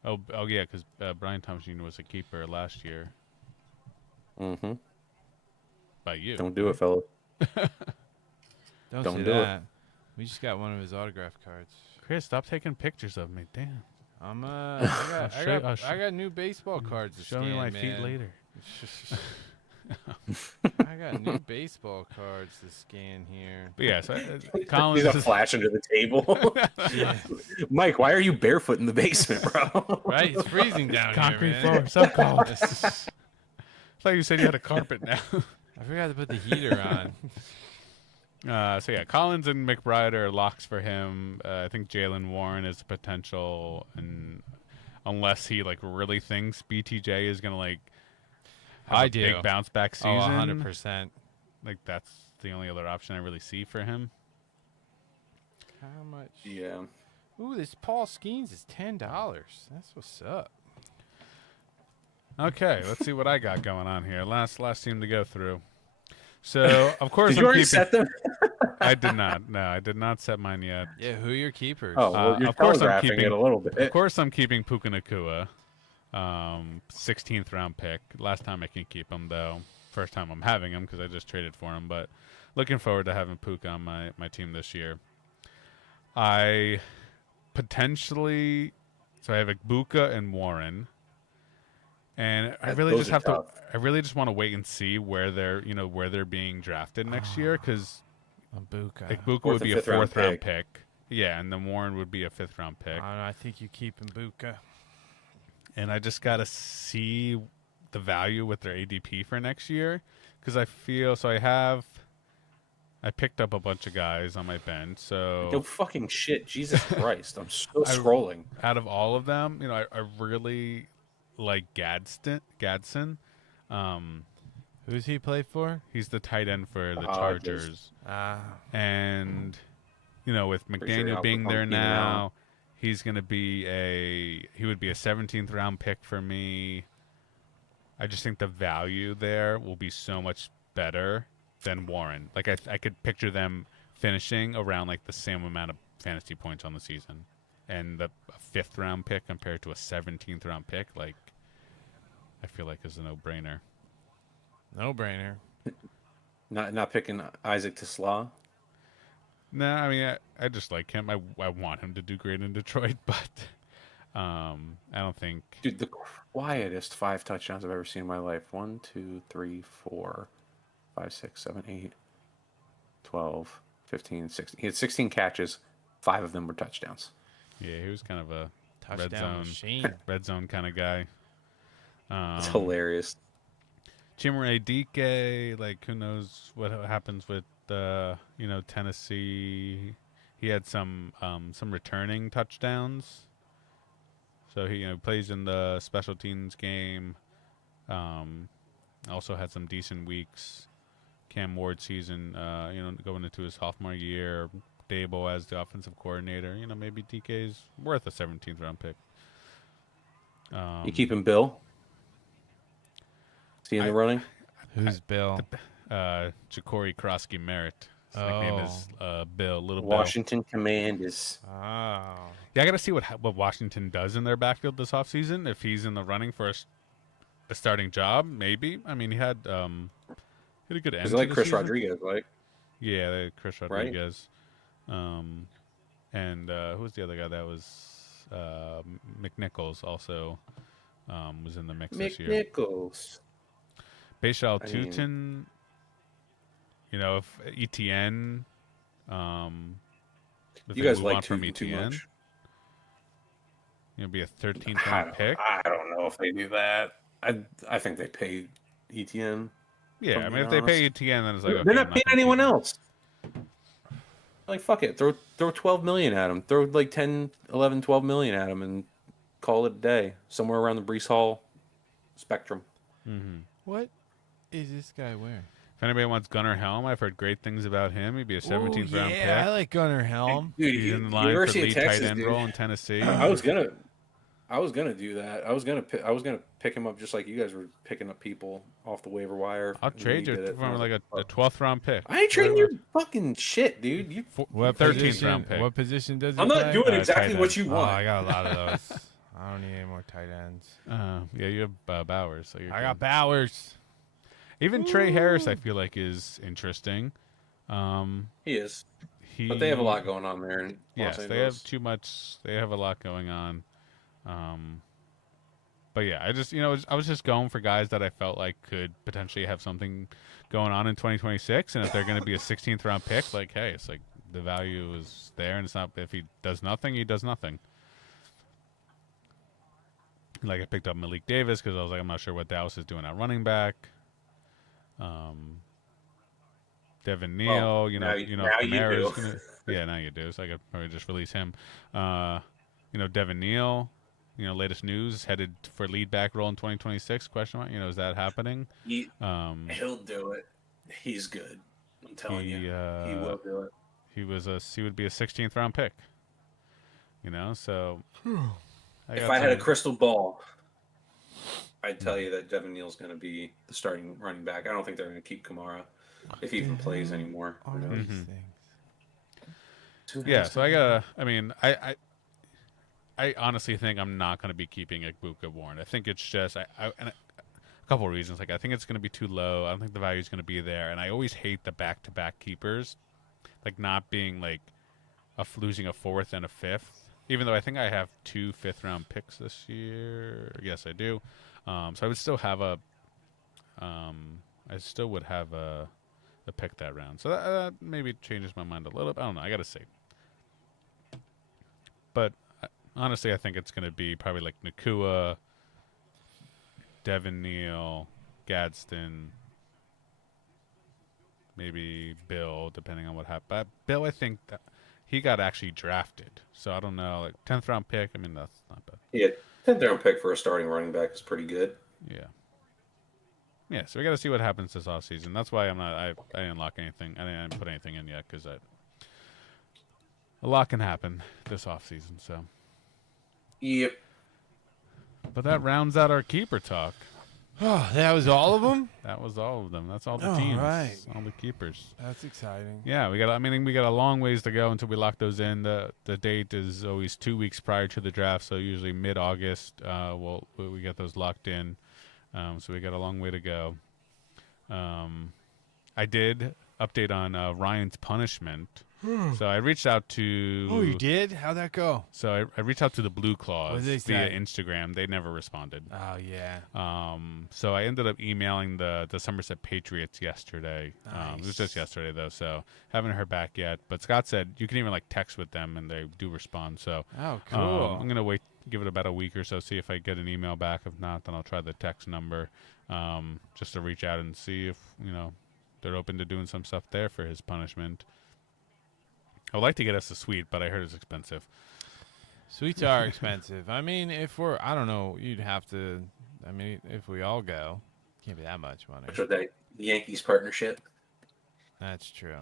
Oh yeah, because Brian Thomas Jr. was a keeper last year Mm-hmm. by you. Don't do it, fella. Don't Don't say do it. that. We just got one of his autograph cards. Chris, stop taking pictures of me. Damn. I got new baseball cards to Show scan, me my man. feet later. I got new baseball cards to scan here. But yeah, so Collins He's a is flash under the table. Yeah. Mike, why are you barefoot in the basement, bro? Right? It's freezing down concrete here, floor. man. So cold. I thought you said you had a carpet now. I forgot to put the heater on. So yeah, Collins and McBride are locks for him. I think Jalen Warren is a potential, and unless he really thinks BTJ is gonna have I a do. big bounce back season, 100%. that's the only other option I really see for him. How much? Yeah. Ooh, this Paul Skeens is $10. That's what's up. Okay, let's see what I got going on here. Last team to go through. So of course Did I'm you already keeping. set them? I did not. No, I did not set mine yet. Yeah, who are your keepers? Oh, well, you're Of course I'm telegraphing keeping. it a little Of bit. course I'm keeping Puka Nakua. 16th round pick. Last time I can keep him though. First time I'm having him because I just traded for him. But looking forward to having Puka on my team this year. I potentially. So I have Ibuka and Warren. And I really Those just are have to. tough. I really just want to wait and see where they're being drafted next year because Ibuka. Ibuka Fourth would and be a fifth round fourth round pick. pick. Yeah, and then Warren would be a 5th round pick. I think you keep Ibuka. And I just gotta see the value with their ADP for next year because I feel so. I picked up a bunch of guys on my bench. No So fucking shit. Jesus Christ. I'm still I- scrolling. out of all of them, I really like Gadsden. Who's he play for? He's the tight end for the Chargers. Chargers. And with Pretty sure McDaniel he being there outperformed Keenan Allen. now, he would be a 17th round pick for me. I just think the value there will be so much better than Warren. Like I could picture them finishing around like the same amount of fantasy points on the season, and a 5th round pick compared to a 17th round pick, like I feel like is a no brainer. No brainer. Not picking Isaac Tesla. No, I mean I just like him. I want him to do great in Detroit, but I don't think. Dude, the quietest 5 touchdowns I've ever seen in my life. 1, 2, 3, 4, 5, 6, 7, 8, 12, 15, 16. He had 16 catches. 5 of them were touchdowns. Yeah, he was kind of a Touchdown machine. red zone kind of guy. It's hilarious. Chimere Dike, like who knows what happens with Tennessee. He had some returning touchdowns. So he plays in the special teams game. Also had some decent weeks. Cam Ward season, going into his sophomore year. Dable as the offensive coordinator. Maybe DK's worth a 17th round pick. You keeping Bill? Is he in the running? Who's Bill? Ja'Cory Krosky Merritt. His nickname is Bill. Little Washington Commanders. Oh. Yeah, I got to see what Washington does in their backfield this offseason. If he's in the running for a starting job, maybe. I mean, he had a good end. Is to like the Chris season. Rodriguez, like? Yeah, they had Chris Rodriguez. And who's the other guy that was McNichols also was in the mix this year. McNichols. Bashal I mean- Tutin, if ETN, if You they guys move like on from too ETN, much. be a 13th round pick. I don't know if they do that. I think they pay ETN. Yeah, I to mean, be if they pay honest. ETN, then it's like, okay, They're I'm not paying gonna anyone keep him. else. Like, fuck it. Throw 12 million at him. Throw like 10, 11, 12 million at him and call it a day. Somewhere around the Brees Hall spectrum. Mm-hmm. What is this guy wearing? If anybody wants Gunnar Helm, I've heard great things about him. He'd be a 17th round pick. I like Gunnar Helm. Dude, He's in the line for University of lead Texas, tight end dude. role in Tennessee. I was gonna do that. I was gonna pick him up just like you guys were picking up people off the waiver wire. I'll and trade then you did it. for like a 12th round pick. I ain't trading your fucking shit, dude. You, What 13th position? round pick. What position does he I'm play? not doing exactly tight what end. you Oh, want. I got a lot of those. I don't need any more tight ends. Yeah, you have Bowers. So you're I good. got Bowers. Even Trey Harris, I feel like is interesting. He is, He, but they have a lot going on there. In Yes, Los they have Angeles. too much. They have a lot going on. But yeah, I was just going for guys that I felt like could potentially have something going on in 2026, and if they're going to be a 16th round pick, like, hey, it's like the value is there, and it's not if he does nothing, he does nothing. Like I picked up Malik Davis because I was like, I'm not sure what Dallas is doing at running back. Devin Neal, Well, now you Kamara's do. yeah, now you do. So I could probably just release him. Devin Neal, latest news headed for lead back role in 2026? Question mark. Is that happening? He'll do it. He's good. I'm telling you, he will do it. He would be a 16th round pick. So If I had a crystal ball, I'd tell you that Devin Neal's going to be the starting running back. I don't think they're going to keep Kamara if he even plays anymore. All Who knows? these Mm-hmm. things. Yeah, so I gotta. I mean, I honestly think I'm not going to be keeping Igbokwe Warren. I think it's just a couple of reasons. Like I think it's going to be too low. I don't think the value is going to be there, and I always hate the back-to-back keepers, like not being like losing a fourth and a fifth. Even though I think I have 2 fifth-round picks this year. Yes, I do. So I would still have I still would have a pick that round. So that maybe changes my mind a little bit. I don't know. I got to see. But honestly, I think it's going to be probably like Nakua, Devin Neal, Gadsden, maybe Bill, depending on what happened. But Bill, I think that he got actually drafted. So I don't know. Like 10th round pick, I mean, that's not bad. Yeah, 10th round pick for a starting running back is pretty good. Yeah. Yeah, so we got to see what happens this offseason. That's why I didn't lock anything. I didn't put anything in yet because a lot can happen this offseason. So. Yep. But that rounds out our keeper talk. Oh, that was all of them? That was all of them. That's all the All teams. right. All the keepers. That's exciting. Yeah, we got a long ways to go until we lock those in. The date is always 2 weeks prior to the draft, so usually mid-August we get those locked in. So we got a long way to go. I did update on Ryan's punishment. So I reached out to... Oh, you did? How'd that go? So I reached out to the Blue Claws What did they via say? Instagram. They never responded. Oh, yeah. So I ended up emailing the Somerset Patriots yesterday. It was Nice. just yesterday, though, so haven't heard back yet. But Scott said you can even, like, text with them, and they do respond. So Oh, cool. I'm going to wait, give it about a week or so, see if I get an email back. If not, then I'll try the text number just to reach out and see if, they're open to doing some stuff there for his punishment. I would like to get us a suite, but I heard it's expensive. Sweets are expensive. I mean, I don't know, you'd have to, if we all go, can't be that much money. For the Yankees partnership. That's true.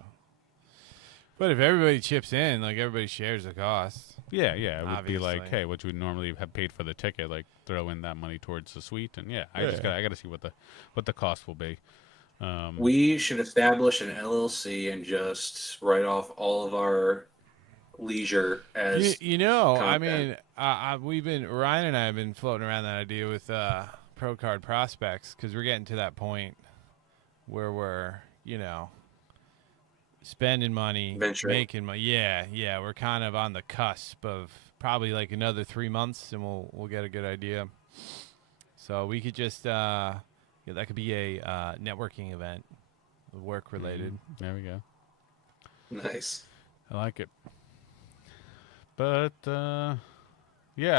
But if everybody chips in, like everybody shares the cost. Yeah, it would be like, Obviously. hey, what you would normally have paid for the ticket, like throw in that money towards the suite, and I got to see what the cost will be. We should establish an LLC and just write off all of our leisure as Ryan and I have been floating around that idea with pro card prospects because we're getting to that point where we're, spending money, Venturing. making money. Yeah, we're kind of on the cusp of probably like another 3 months, and we'll get a good idea. So we could just that could be a networking event, work related. There we go. nice. I like it. But I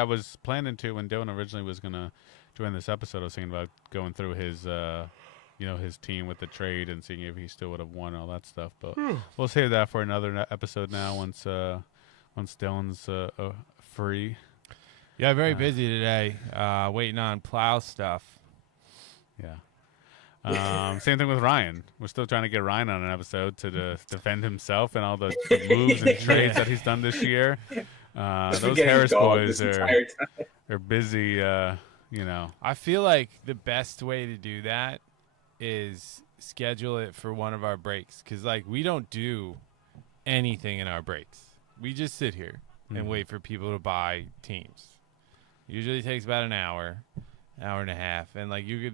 was planning to when Dylan originally was gonna join this episode. I was thinking about going through his his team with the trade and seeing if he still would have won all that stuff. But we'll save that for another episode now. Once Dylan's free. Yeah, very busy today. Waiting on plow stuff. Yeah. Same thing with Ryan. We're still trying to get Ryan on an episode to defend himself and all the moves and trades that he's done this year. Those Harris boys are busy. I feel like the best way to do that is schedule it for one of our breaks because, like, we don't do anything in our breaks. We just sit here and wait for people to buy teams. Usually takes about an hour and a half, and like we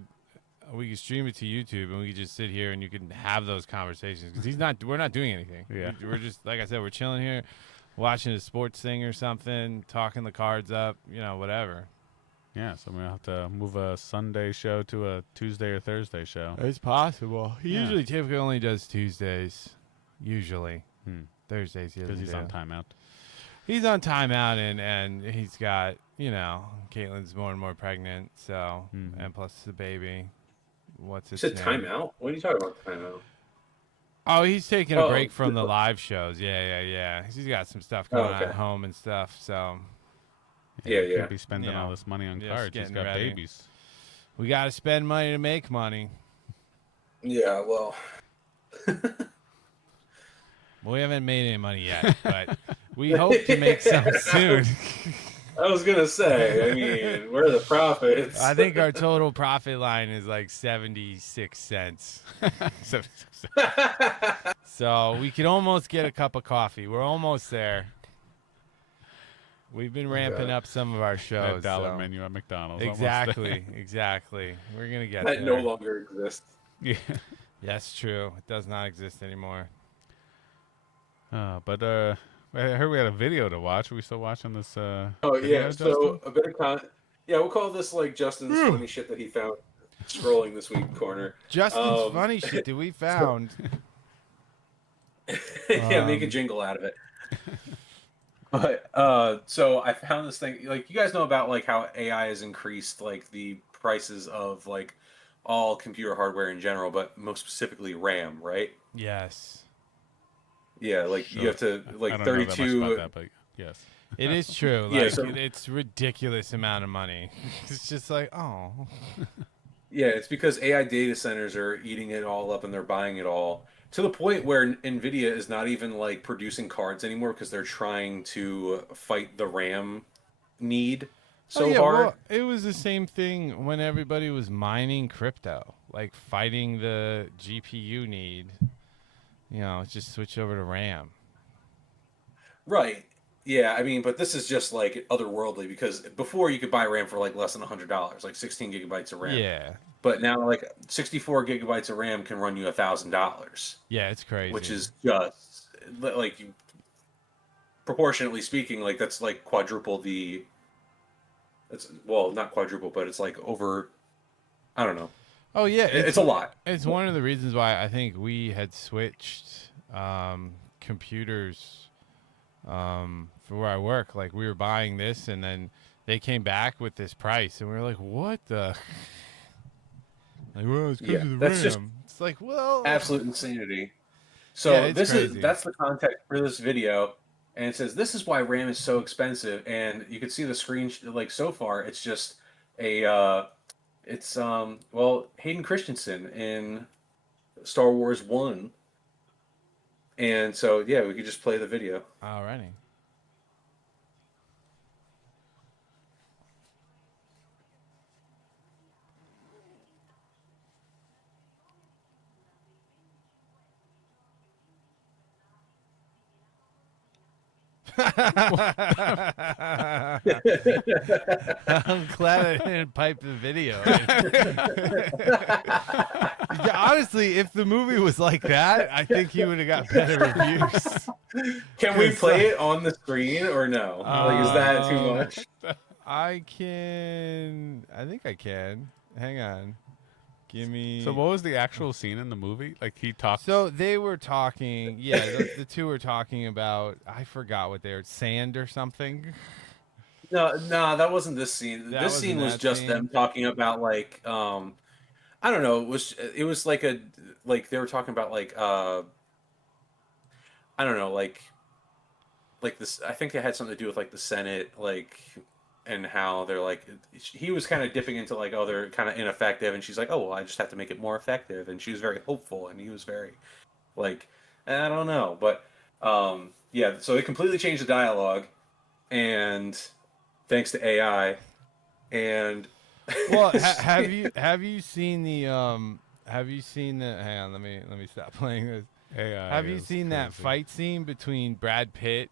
could stream it to YouTube and we could just sit here and you can have those conversations because we're not doing anything. Yeah. We're just, like I said, we're chilling here, watching a sports thing or something, talking the cards up, whatever. Yeah, so we'll have to move a Sunday show to a Tuesday or Thursday show. It's possible. He Yeah. usually typically only does Tuesdays. Usually. Thursdays Because he's on timeout. He's on timeout and he's got, Caitlin's more and more pregnant, so and plus the baby. What's You its said name? timeout? What are you talking about timeout? Oh, he's taking a Oh, break from the good. live shows. Yeah. He's got some stuff going on okay. at home and stuff, so Yeah, He yeah. can't be spending all this money on Just cards. He's getting got ready. babies. we got to spend money to make money. Yeah, well, Well, we haven't made any money yet, but we hope to make some soon. I was gonna say, I mean, where are the profits? I think our total profit line is like 76 cents. So we could almost get a cup of coffee. We're almost there. We've been ramping Yeah. up some of our That shows. dollar so. menu at McDonald's. almost Exactly, exactly. We're gonna get That no there. longer exists. there. That's true. It does not exist anymore. But I heard we had a video to watch. Are we still watching this? Oh Video, yeah, so Justin? a bit of yeah, we'll call this like Justin's funny shit that he found scrolling this week corner. Justin's funny shit that we found. Yeah, make a jingle out of it. But so I found this thing, like you guys know about like how AI has increased like the prices of like all computer hardware in general, but most specifically RAM, right? Yes. Yeah, like you have to I like don't know that much 32. about that, but yes. It is true. Yeah, Like so- it's ridiculous amount of money. It's just like, oh. Yeah, it's because AI data centers are eating it all up and they're buying it all to the point where Nvidia is not even like producing cards anymore because they're trying to fight the RAM need so oh, yeah, hard. well, it was the same thing when everybody was mining crypto, like fighting the GPU need. You know, just switch over to RAM. Right. Yeah, I mean, but this is just like otherworldly because before you could buy RAM for like less than $100, like 16 gigabytes of RAM. Yeah. But now like 64 gigabytes of RAM can run you $1,000, Yeah, it's crazy. which is just like proportionately speaking, like that's like quadruple the. It's well, not quadruple, but it's like over. I don't know. oh yeah, It's a lot. It's one of the reasons why I think we had switched computers for where I work. Like we were buying this, and then they came back with this price, and we were like, "What the?" Like, well, it's because Yeah, of the that's RAM. just It's like, well, Absolute insanity. So Yeah, it's this crazy. that's the context for this video, and it says this is why RAM is so expensive. And you can see the screen like so far. It's just a it's well Hayden Christensen in Star Wars 1. And so yeah, we could just play the video. alrighty. I'm glad I didn't pipe the video. Yeah, honestly, if the movie was like that, I think he would have got better reviews. Can we play it on the screen or no? Like, is that too much? I think I can. Hang on. Give me. So what was the actual scene in the movie? Like he talked. So they were talking. Yeah, the two were talking about. I forgot what they were. Sand or something. No, that wasn't this scene. That This scene wasn't was that just scene? them talking about like I don't know, it was like they were talking about like I don't know, like this I think it had something to do with like the Senate like and how they're like he was kind of dipping into like oh they're kind of ineffective and she's like oh well I just have to make it more effective and she was very hopeful and he was very like I don't know, but yeah, so they completely changed the dialogue and thanks to AI and Well, have you seen the hang on, let me stop playing this. AI Have you is seen that crazy. fight scene between Brad Pitt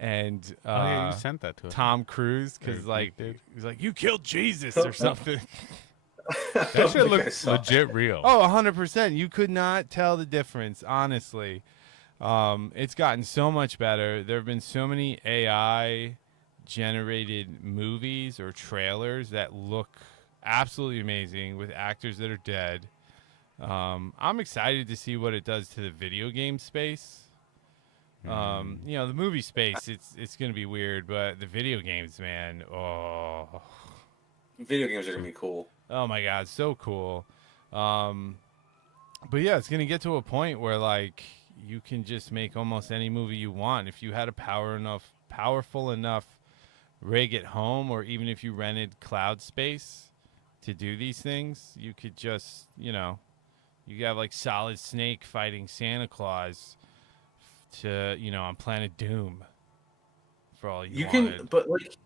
and Oh yeah, you sent that to us. Tom Cruise? Or Because you like did. he's like you killed Jesus or something. That shit think I looks saw legit real. Oh, 100%. You could not tell the difference, honestly. It's gotten so much better. There have been so many AI generated movies or trailers that look absolutely amazing with actors that are dead. I'm excited to see what it does to the video game space. You know, the movie space, it's gonna be weird, but the video games, man, oh video games are gonna be cool. my god, so cool. But yeah, it's gonna get to a point where like you can just make almost any movie you want if you had a powerful enough rig at home, or even if you rented cloud space to do these things, you could just, you know, you have like Solid Snake fighting Santa Claus to, you know, on Planet Doom for all you You can, wanted. but like,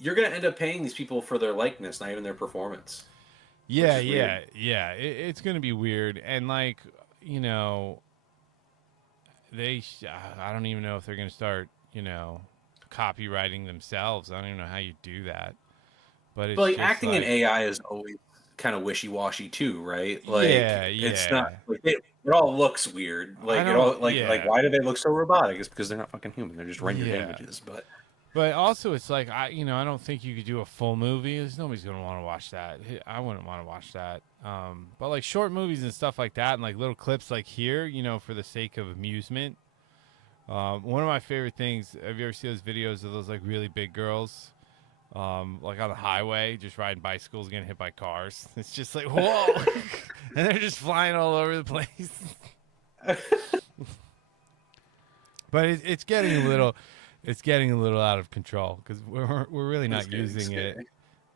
you're gonna end up paying these people for their likeness, not even their performance. Yeah, is weird. yeah. It's gonna be weird, and like you know, I don't even know if they're gonna start copywriting themselves. I don't even know how you do that, but But it's like just acting in like AI is always kind of wishy-washy too, right? yeah, Like it's not yeah. like it all looks weird. I Like it don't all like yeah, why do they look so robotic? It's because they're not fucking human. They're just rendered yeah. images. But But also, it's like I don't think you could do a full movie. There's nobody's gonna want to watch that. I wouldn't want to watch that. But like short movies and stuff like that, and like little clips like here, for the sake of amusement. One of my favorite things. Have you ever seen those videos of those like really big girls, like on the highway, just riding bicycles, getting hit by cars? It's just like whoa, and they're just flying all over the place. But it's getting a little. It's getting a little out of control because we're really it's not getting using it scary.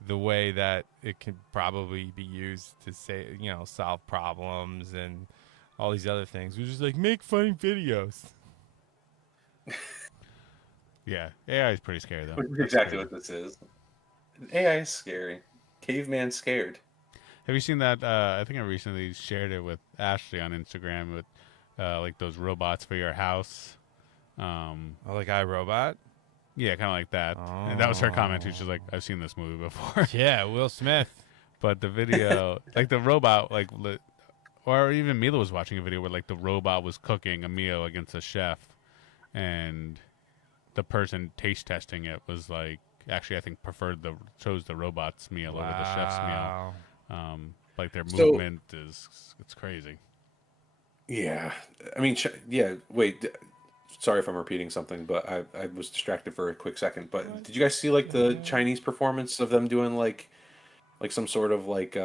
the way that it can probably be used to say solve problems and all these other things. We're just like make funny videos. Yeah, AI is pretty scary though. Which is That's exactly crazy. what this is. AI is scary. Caveman scared. Have you seen that? I think I recently shared it with Ashley on Instagram with like those robots for your house. Oh, like iRobot. Yeah, kind of like that. And that was her comment too. She's like, "I've seen this movie before." Yeah, Will Smith. But the video, like the robot, or even Mila was watching a video where like the robot was cooking a meal against a chef, and the person taste testing it was like actually I think chose the robot's meal over the chef's meal. Wow. Like their So movement it's crazy. yeah, I mean, yeah. Wait, sorry if I'm repeating something, but I was distracted for a quick second. But did you guys see like the Chinese performance of them doing like some sort of like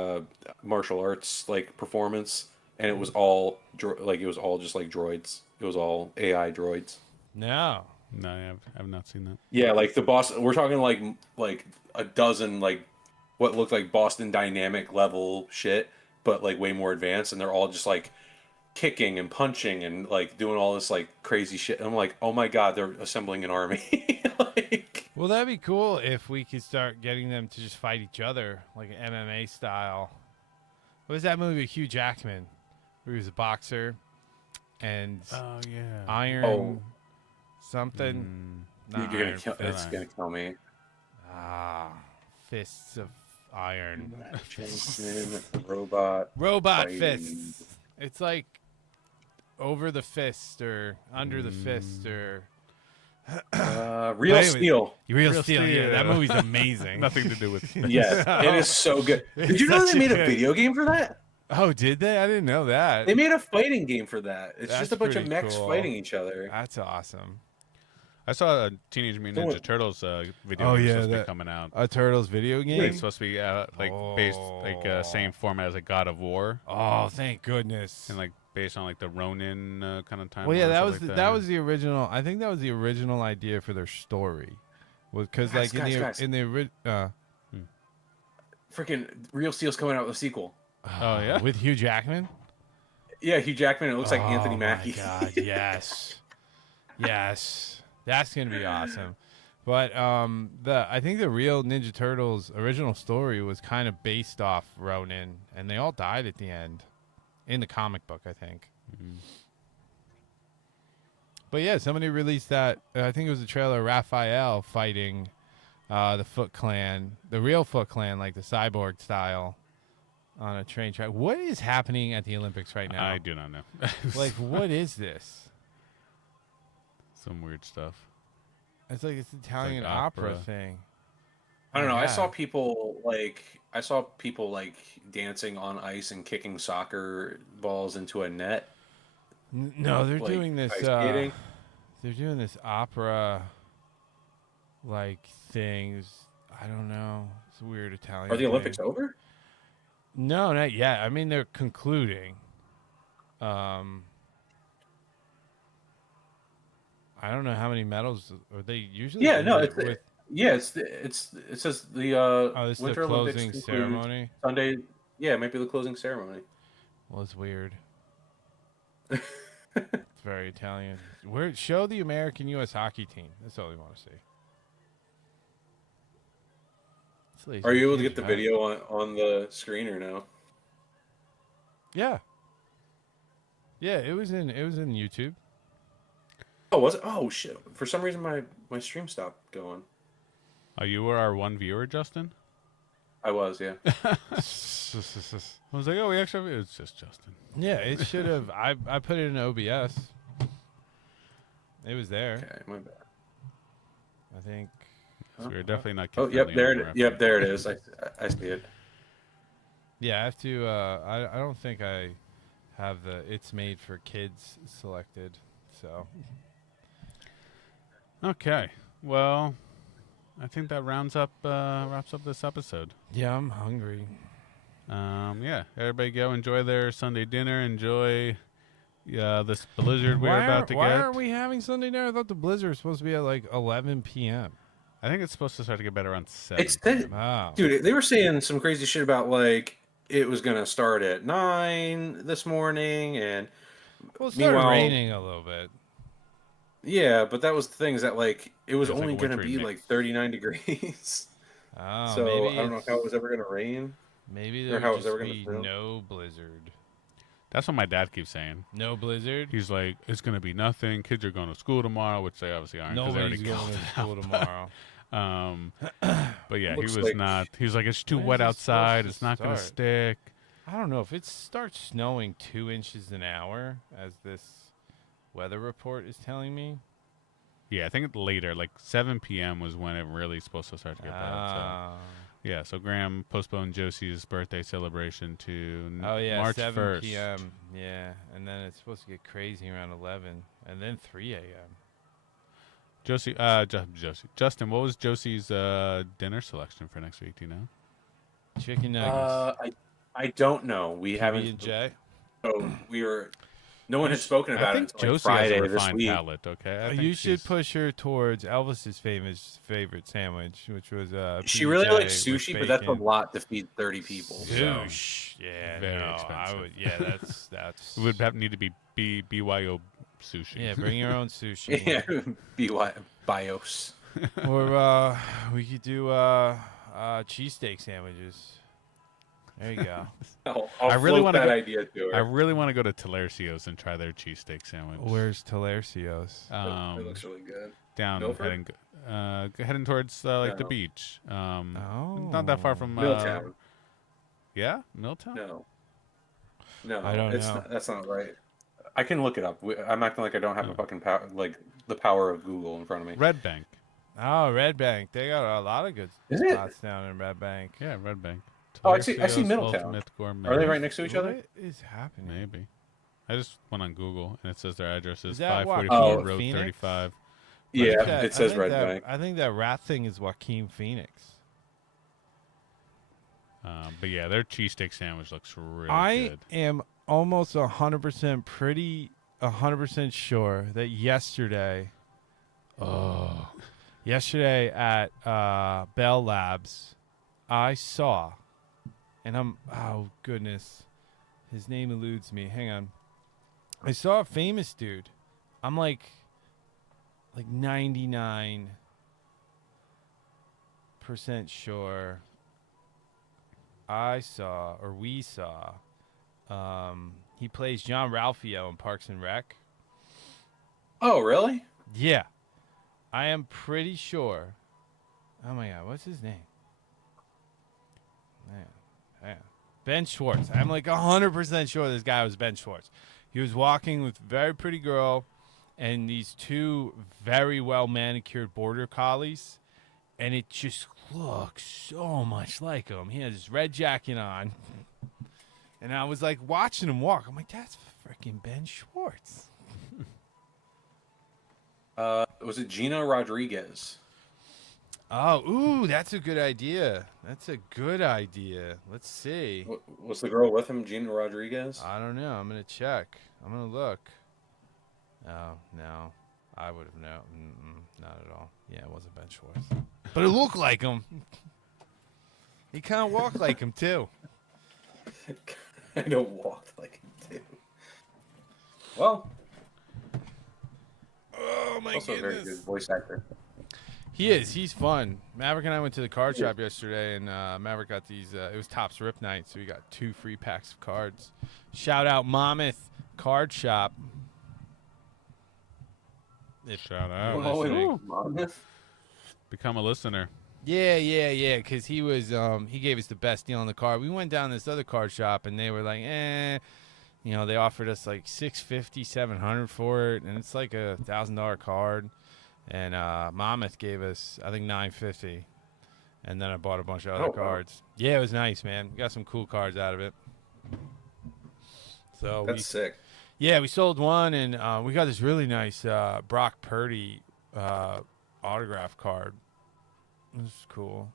martial arts like performance, and it was all like it was all just like droids. It was all AI droids. No. No, I've not seen that. Yeah, like the boss. We're talking like a dozen like what looked like Boston Dynamic level shit, but like way more advanced, and they're all just like kicking and punching and like doing all this like crazy shit. And I'm like, oh my god, they're assembling an army. like, Well, that'd be cool if we could start getting them to just fight each other, like an MMA style. What was that movie with Hugh Jackman, where he was a boxer and Oh yeah. Iron oh, something? you're Not gonna Iron kill. It's Fist. gonna kill me. Ah, Fists of Iron. Jason, robot Robot fighting. fists. It's like over the fist or under the fist or Real But anyway, Steel. Real Real Steel. Yeah, that Steel. movie's amazing. Nothing to do with. Yes, it is so good. Did you know Such they made a good- video game for that? Oh, did they? I didn't know that. They made a fighting game for that. It's That's just a bunch of pretty mechs cool. fighting each other. That's awesome. I saw a Teenage Mutant Ninja Someone- Turtles video Oh, game yeah, supposed to be that- coming out. A Turtles video game. It's supposed to be like based like same format as like God of War Oh, thank goodness. and like based on like the Ronin kind of time. Well, yeah, that was the original. I think that was the original idea for their story. Was because Guys, like guys. in the original. Freaking Real Steel's coming out with a sequel. Oh, yeah? With Hugh Jackman. Yeah, Hugh Jackman. It looks like Anthony Mackie. Oh my god! Yes, yes, that's gonna be awesome. But I think the real Ninja Turtles original story was kind of based off Ronin, and they all died at the end in the comic book, I think. But yeah, somebody released that. I think it was a trailer of Raphael fighting the Foot Clan, the real Foot Clan, like the cyborg style, on a train track. What is happening at the Olympics right now? I do not know. Like, what is this? Some weird stuff. It's like it's Italian like opera opera. thing. I don't know. Yeah. I saw people like dancing on ice and kicking soccer balls into a net. No, they're Like, doing this. ice skating? They're doing this opera like things. I don't know. It's a weird Italian. Are the thing. Olympics over? No, not yet. I mean, they're concluding. I don't know how many medals are they usually. Yeah, do no, it it's yeah, it says the oh, this is Winter the Olympics closing conclude ceremony. Sunday. Yeah, it might be the closing ceremony. Well, it's weird. It's very Italian. Show the American U.S. hockey team. That's all we want to see. laser. Are you able to Here's get the that. video on the screen or no? Yeah. Yeah, it was in YouTube. Oh, was it? Oh shit! For some reason, my stream stopped going. Oh, you were our one viewer, Justin? I was, yeah. I was like, oh, we actually have... It's just Justin. Yeah, it should have. I put it in OBS. It was there. Okay, my bad. I think. So we're definitely not Oh, kid-friendly yep, there anymore it. after Yep, there it that. is. I see it. Yeah, I have to. I don't think I have the "It's made for kids" selected. So Okay. Well, I think that wraps up this episode. yeah, I'm hungry. Yeah, everybody go enjoy their Sunday dinner. Enjoy this blizzard we're about to why get. aren't we having Sunday dinner? I thought the blizzard was supposed to be at like 11 p.m. I think it's supposed to start to get better around 7. It's that, Wow. dude. They were saying some crazy shit about like it was gonna start at 9 this morning, and Well, it started meanwhile, raining a little bit. yeah, but that was the thing is that like it was It was like only a gonna wintry be mix. like 39 degrees. Oh, So maybe I don't know how it was ever gonna rain. maybe or there how would it's ever just gonna be snow. no blizzard. That's what my dad keeps saying. No blizzard. He's like, it's gonna be nothing. Kids are going to school tomorrow, which they obviously aren't. 'Cause they already Nobody's going called to it school out. tomorrow. But yeah, he Looks was like- not. He was like, it's too When is wet this supposed outside. to It's not gonna start? stick. I don't know if it starts snowing 2 inches an hour, as this weather report is telling me. Yeah, I think it's later, like 7 p.m. was when it really supposed to start to get bad. So. Ah. Yeah, so Graham postponed Josie's birthday celebration to Oh yeah, March 7 1st. p.m. Yeah, and then it's supposed to get crazy around 11, and then 3 a.m. Justin, what was Josie's dinner selection for next week? Do you know? Chicken nuggets. I don't know. We PB&J. haven't. Oh, we were. No one had spoken I about it think until like Josie has Friday a this refined week. palate. Okay, I think You should she's- push her towards Elvis's favorite sandwich, which was She really PB&J likes with sushi, but that's a bacon. lot to feed 30 people. So. Sushi. Yeah, Very no, I expensive. would. Yeah, that's. It would have need to be BYO sushi. Yeah, bring your own sushi. Yeah, BY BIOS. Or we could do cheesesteak sandwiches. There you go. I'll I really float wanna that go- idea to I her. really want to go to Talercio's and try their cheesesteak sandwich. Where's Talercio's? It looks really good. Down Milford? heading towards like the No. beach. Oh. Not that far from Milltown. Yeah, Milltown. No, I don't it's know. Not, that's not right. I can look it up. I'm acting like I don't have a fucking power, like the power of Google in front of me. Red Bank. Oh, Red Bank. They got a lot of good Is it? spots down in Red Bank. Yeah, Red Bank. Oh, I see Talercio's Middletown. Ultimate Gourmet. Are they right next to each other? What is happening? Maybe. I just went on Google and it says their address is Is that 544 Joaquin Road Phoenix? 35. Yeah, That- it says I think Red that, Bank. I think that rat thing is Joaquin Phoenix. But yeah, their cheesesteak sandwich looks really I good. am almost 100% sure that yesterday at Bell Labs, I saw, and oh goodness, his name eludes me. Hang on. I saw a famous dude. I'm like 99% sure we saw, he plays John Ralphio in Parks and Rec. Oh, really? Yeah. I am pretty sure. Oh my God, what's his name? Man. Ben Schwartz. I'm like 100% sure this guy was Ben Schwartz. He was walking with a very pretty girl and these two very well manicured border collies, and it just looks so much like him. He had his red jacket on. And I was like watching him walk. I'm like, that's freaking Ben Schwartz. Was it Gina Rodriguez? Oh, ooh, that's a good idea. Let's see. Was the girl with him Gina Rodriguez? I don't know. I'm going to check. I'm going to look. Oh, no. I would have known. Not at all. Yeah, it wasn't Ben Schwartz. But it looked like him. He kind of walked like him, too. I don't walk like him too. Well, Oh, my also a very good goodness. voice actor. He is. He's fun. Maverick and I went to the card shop yesterday, and Maverick got these. It was Topps Rip Night, so we got 2 free packs of cards. Shout out Monmouth Card Shop. Shout out. Oh, Listening. Monmouth. Become a listener. Yeah. Because he was, he gave us the best deal on the card. We went down this other card shop, and they were like, they offered us like $650, $700 for it, and it's like a $1,000 card. And Monmouth gave us, I think, $950, and then I bought a bunch of other cards. Yeah, it was nice, man. We got some cool cards out of it. So That's sick. Yeah, we sold one, and we got this really nice Brock Purdy autograph card. It was cool.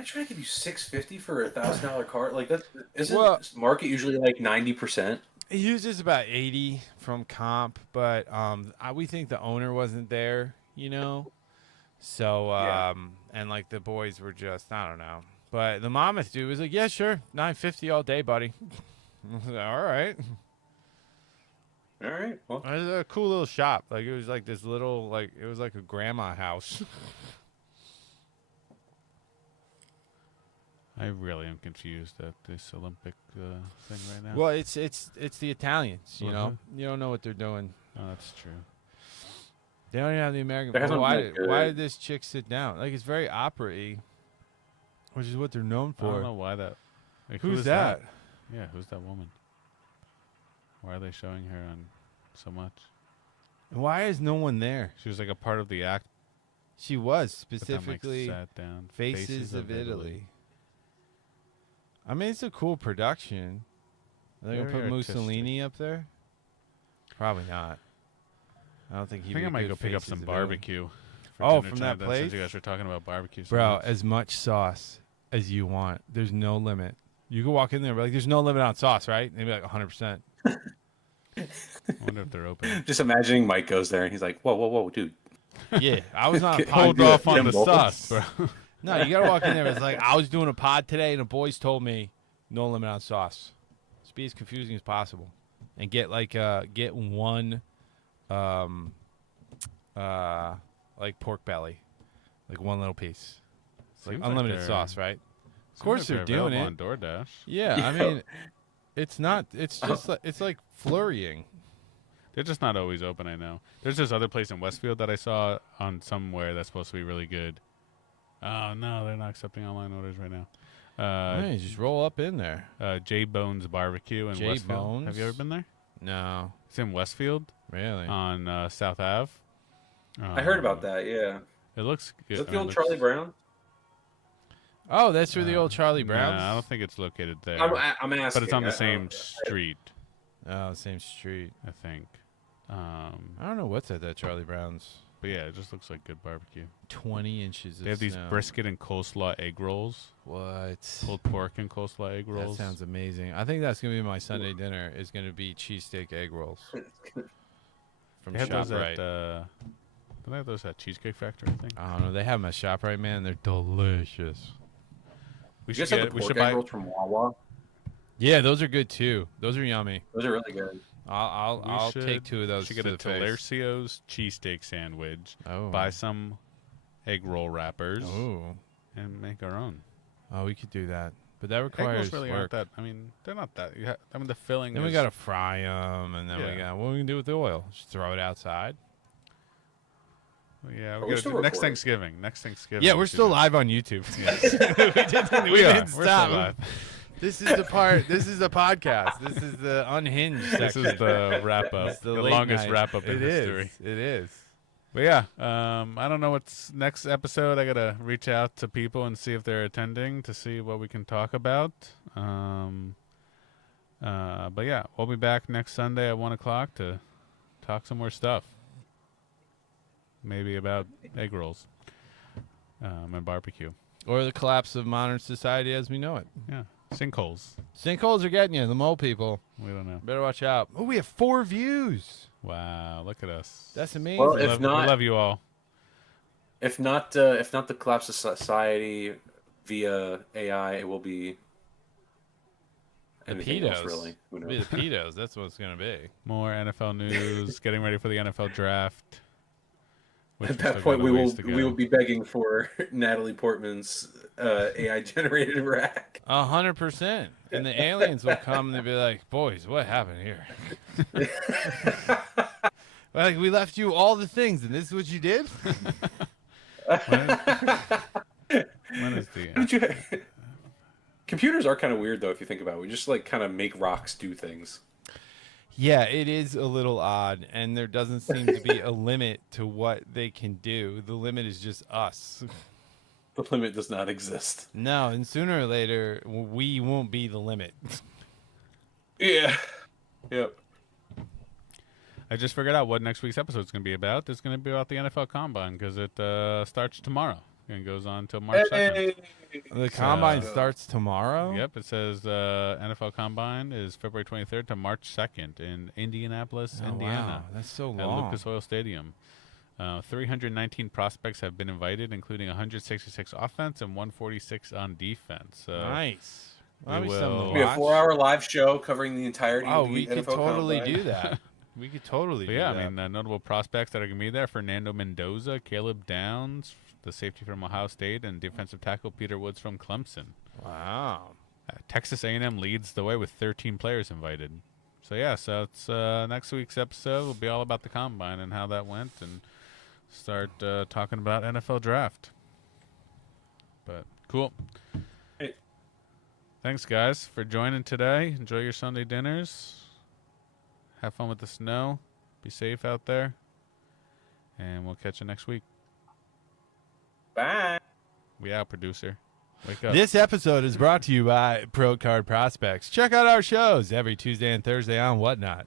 I try to give you $650 for a $1,000 card. Like that isn't market usually like 90%. He uses about 80 from comp, but we think the owner wasn't there, So and like the boys were just, I don't know. But the Monmouth dude was like, "Yeah, sure, $950 all day, buddy." I was like, all right. All right. Well, It was a cool little shop. Like it was like this little it was like a grandma house. I really am confused at this Olympic thing right now. Well, it's the Italians, you know. Mhm. You don't know what they're doing. Oh, that's true. They don't even have the American. There hasn't Why been did, good. why did this chick sit down? Like it's very opera-y, which is what they're known I don't for. know why that. Like, who Who's is that? Yeah, who's that woman? Why are they showing her on so much? Why is no one there? She was like a part of the act. She was but then, like, specifically sat down. Faces of Italy. I mean, it's a cool production. Are they gonna Very put artistic. Mussolini up there? Probably not. I don't think I he'd think be I might good go pick up Faces some of Italy. barbecue. for Oh, dinner from tonight that then, Since place? you guys were talking about barbecue, so Bro, much. as much sauce as you want. There's no limit. You can walk in there, but like, there's no limit on sauce, right? Maybe like 100%. I wonder if they're open. just imagining Mike goes there and he's like, "Whoa, dude." Yeah, I was on a Hold pod. off on Them the both. sauce, bro. No, you gotta walk in there. It's like I was doing a pod today, and the boys told me no limit on sauce. Just be as confusing as possible, and get one, like pork belly, like one little piece. It's like Seems unlimited they're- sauce, right? Of seems course like they're doing available it. on DoorDash. Yeah, I mean, it's not. It's just like, it's like flurrying. They're just not always open, I know. There's this other place in Westfield that I saw on somewhere that's supposed to be really good. Oh, no, they're not accepting online orders right now. Hey, just roll up in there. J Bones Barbecue in J Westfield. Bones? Have you ever been there? No, It's in Westfield really. on South Ave. I heard about that. Yeah. It looks good. Is it the old Charlie Brown? Oh, that's where the old Charlie Brown's. Nah, I don't think it's located there. I'm asking. But it's on the I same don't- street, Oh, same street. I think. I don't know what's at that Charlie Brown's. But yeah, it just looks like good barbecue. 20 inches of They have these snow. brisket and coleslaw egg rolls, What? pulled pork and coleslaw egg That rolls. sounds amazing. I think that's going to be my Sunday dinner is going to be cheesesteak egg rolls from They have those ShopRite. at don't they have those at Cheesecake Factory, I think? I don't know. They have them at ShopRite, man. They're delicious. We You should guys have get the we pork should egg buy rolls from Wawa. Yeah, those are good too. Those are yummy. Those are really good. I'll we take 2 of those. should get to a the face. Talercio's cheesesteak sandwich, Oh. buy some egg roll wrappers, Oh. and make our own. Oh, we could do that. But that Egg requires rolls really aren't work. that. I mean, they're not that. I mean, the filling. Then we is- got to fry them, and then we Yeah. got what we can do with the oil. Just throw it outside. Yeah, Are we we gotta still do next recording? Thanksgiving. Next Thanksgiving. Yeah, we we're should still do- live on YouTube. we We didn't are. We're still stop. live. This is the part. This is the podcast. This is the unhinged This section. is the wrap up. It's The late longest night. wrap up in It is. history. It is. But yeah, I don't know what's next episode. I gotta reach out to people and see if they're attending to see what we can talk about. But yeah, we'll be back next Sunday at 1:00 to talk some more stuff. Maybe about egg rolls and barbecue. Or the collapse of modern society as we know it. Yeah, sinkholes. Sinkholes are getting you. The mole people. We don't know. Better watch out. Oh, we have 4 views. Wow, look at us. That's amazing. Well, we if love, not- we love you all. If not the collapse of society via AI, it will be the anything else, pedos. really. Who It'll be knows? the pedos. That's what it's gonna be. More NFL news. Getting ready for the NFL draft. Which At we that still point, got a we ways to will go. be begging for Natalie Portman's AI generated rack. 100%. And the aliens will come and they'll be like, "Boys, what happened here? Like, we left you all the things, and this is what you did." When is the Did you? Computers are kind of weird though, if you think about it. We just like kind of make rocks do things. Yeah, it is a little odd, and there doesn't seem to be a limit to what they can do. The limit is just us. The limit does not exist. No, and sooner or later, we won't be the limit. Yeah. Yep. I just figured out what next week's episode is going to be about. It's going to be about the NFL Combine because it starts tomorrow and goes on until March 2nd. The combine starts tomorrow? Yep, it says NFL Combine is February 23rd to March 2nd in Indianapolis, Oh, Indiana, wow. That's so at long. Lucas Oil Stadium. 319 prospects have been invited, including 166 offense and 146 on defense. So Nice. we That'd be something to will- We have watch. 4-hour live show covering the entirety Oh, of the we could NFL totally Combine. do that. We could totally But do yeah, that. I mean, notable prospects that are going to be there: Fernando Mendoza, Caleb Downs, the safety from Ohio State, and defensive tackle Peter Woods from Clemson. Wow. Texas A&M leads the way with 13 players invited. So yeah, so it's next week's episode will be all about the combine and how that went, and start talking about NFL draft. But cool. Hey. Thanks, guys, for joining today. Enjoy your Sunday dinners. Have fun with the snow. Be safe out there. And we'll catch you next week. Bye. We out, producer. Wake up. This episode is brought to you by Pro Card Prospects. Check out our shows every Tuesday and Thursday on Whatnot.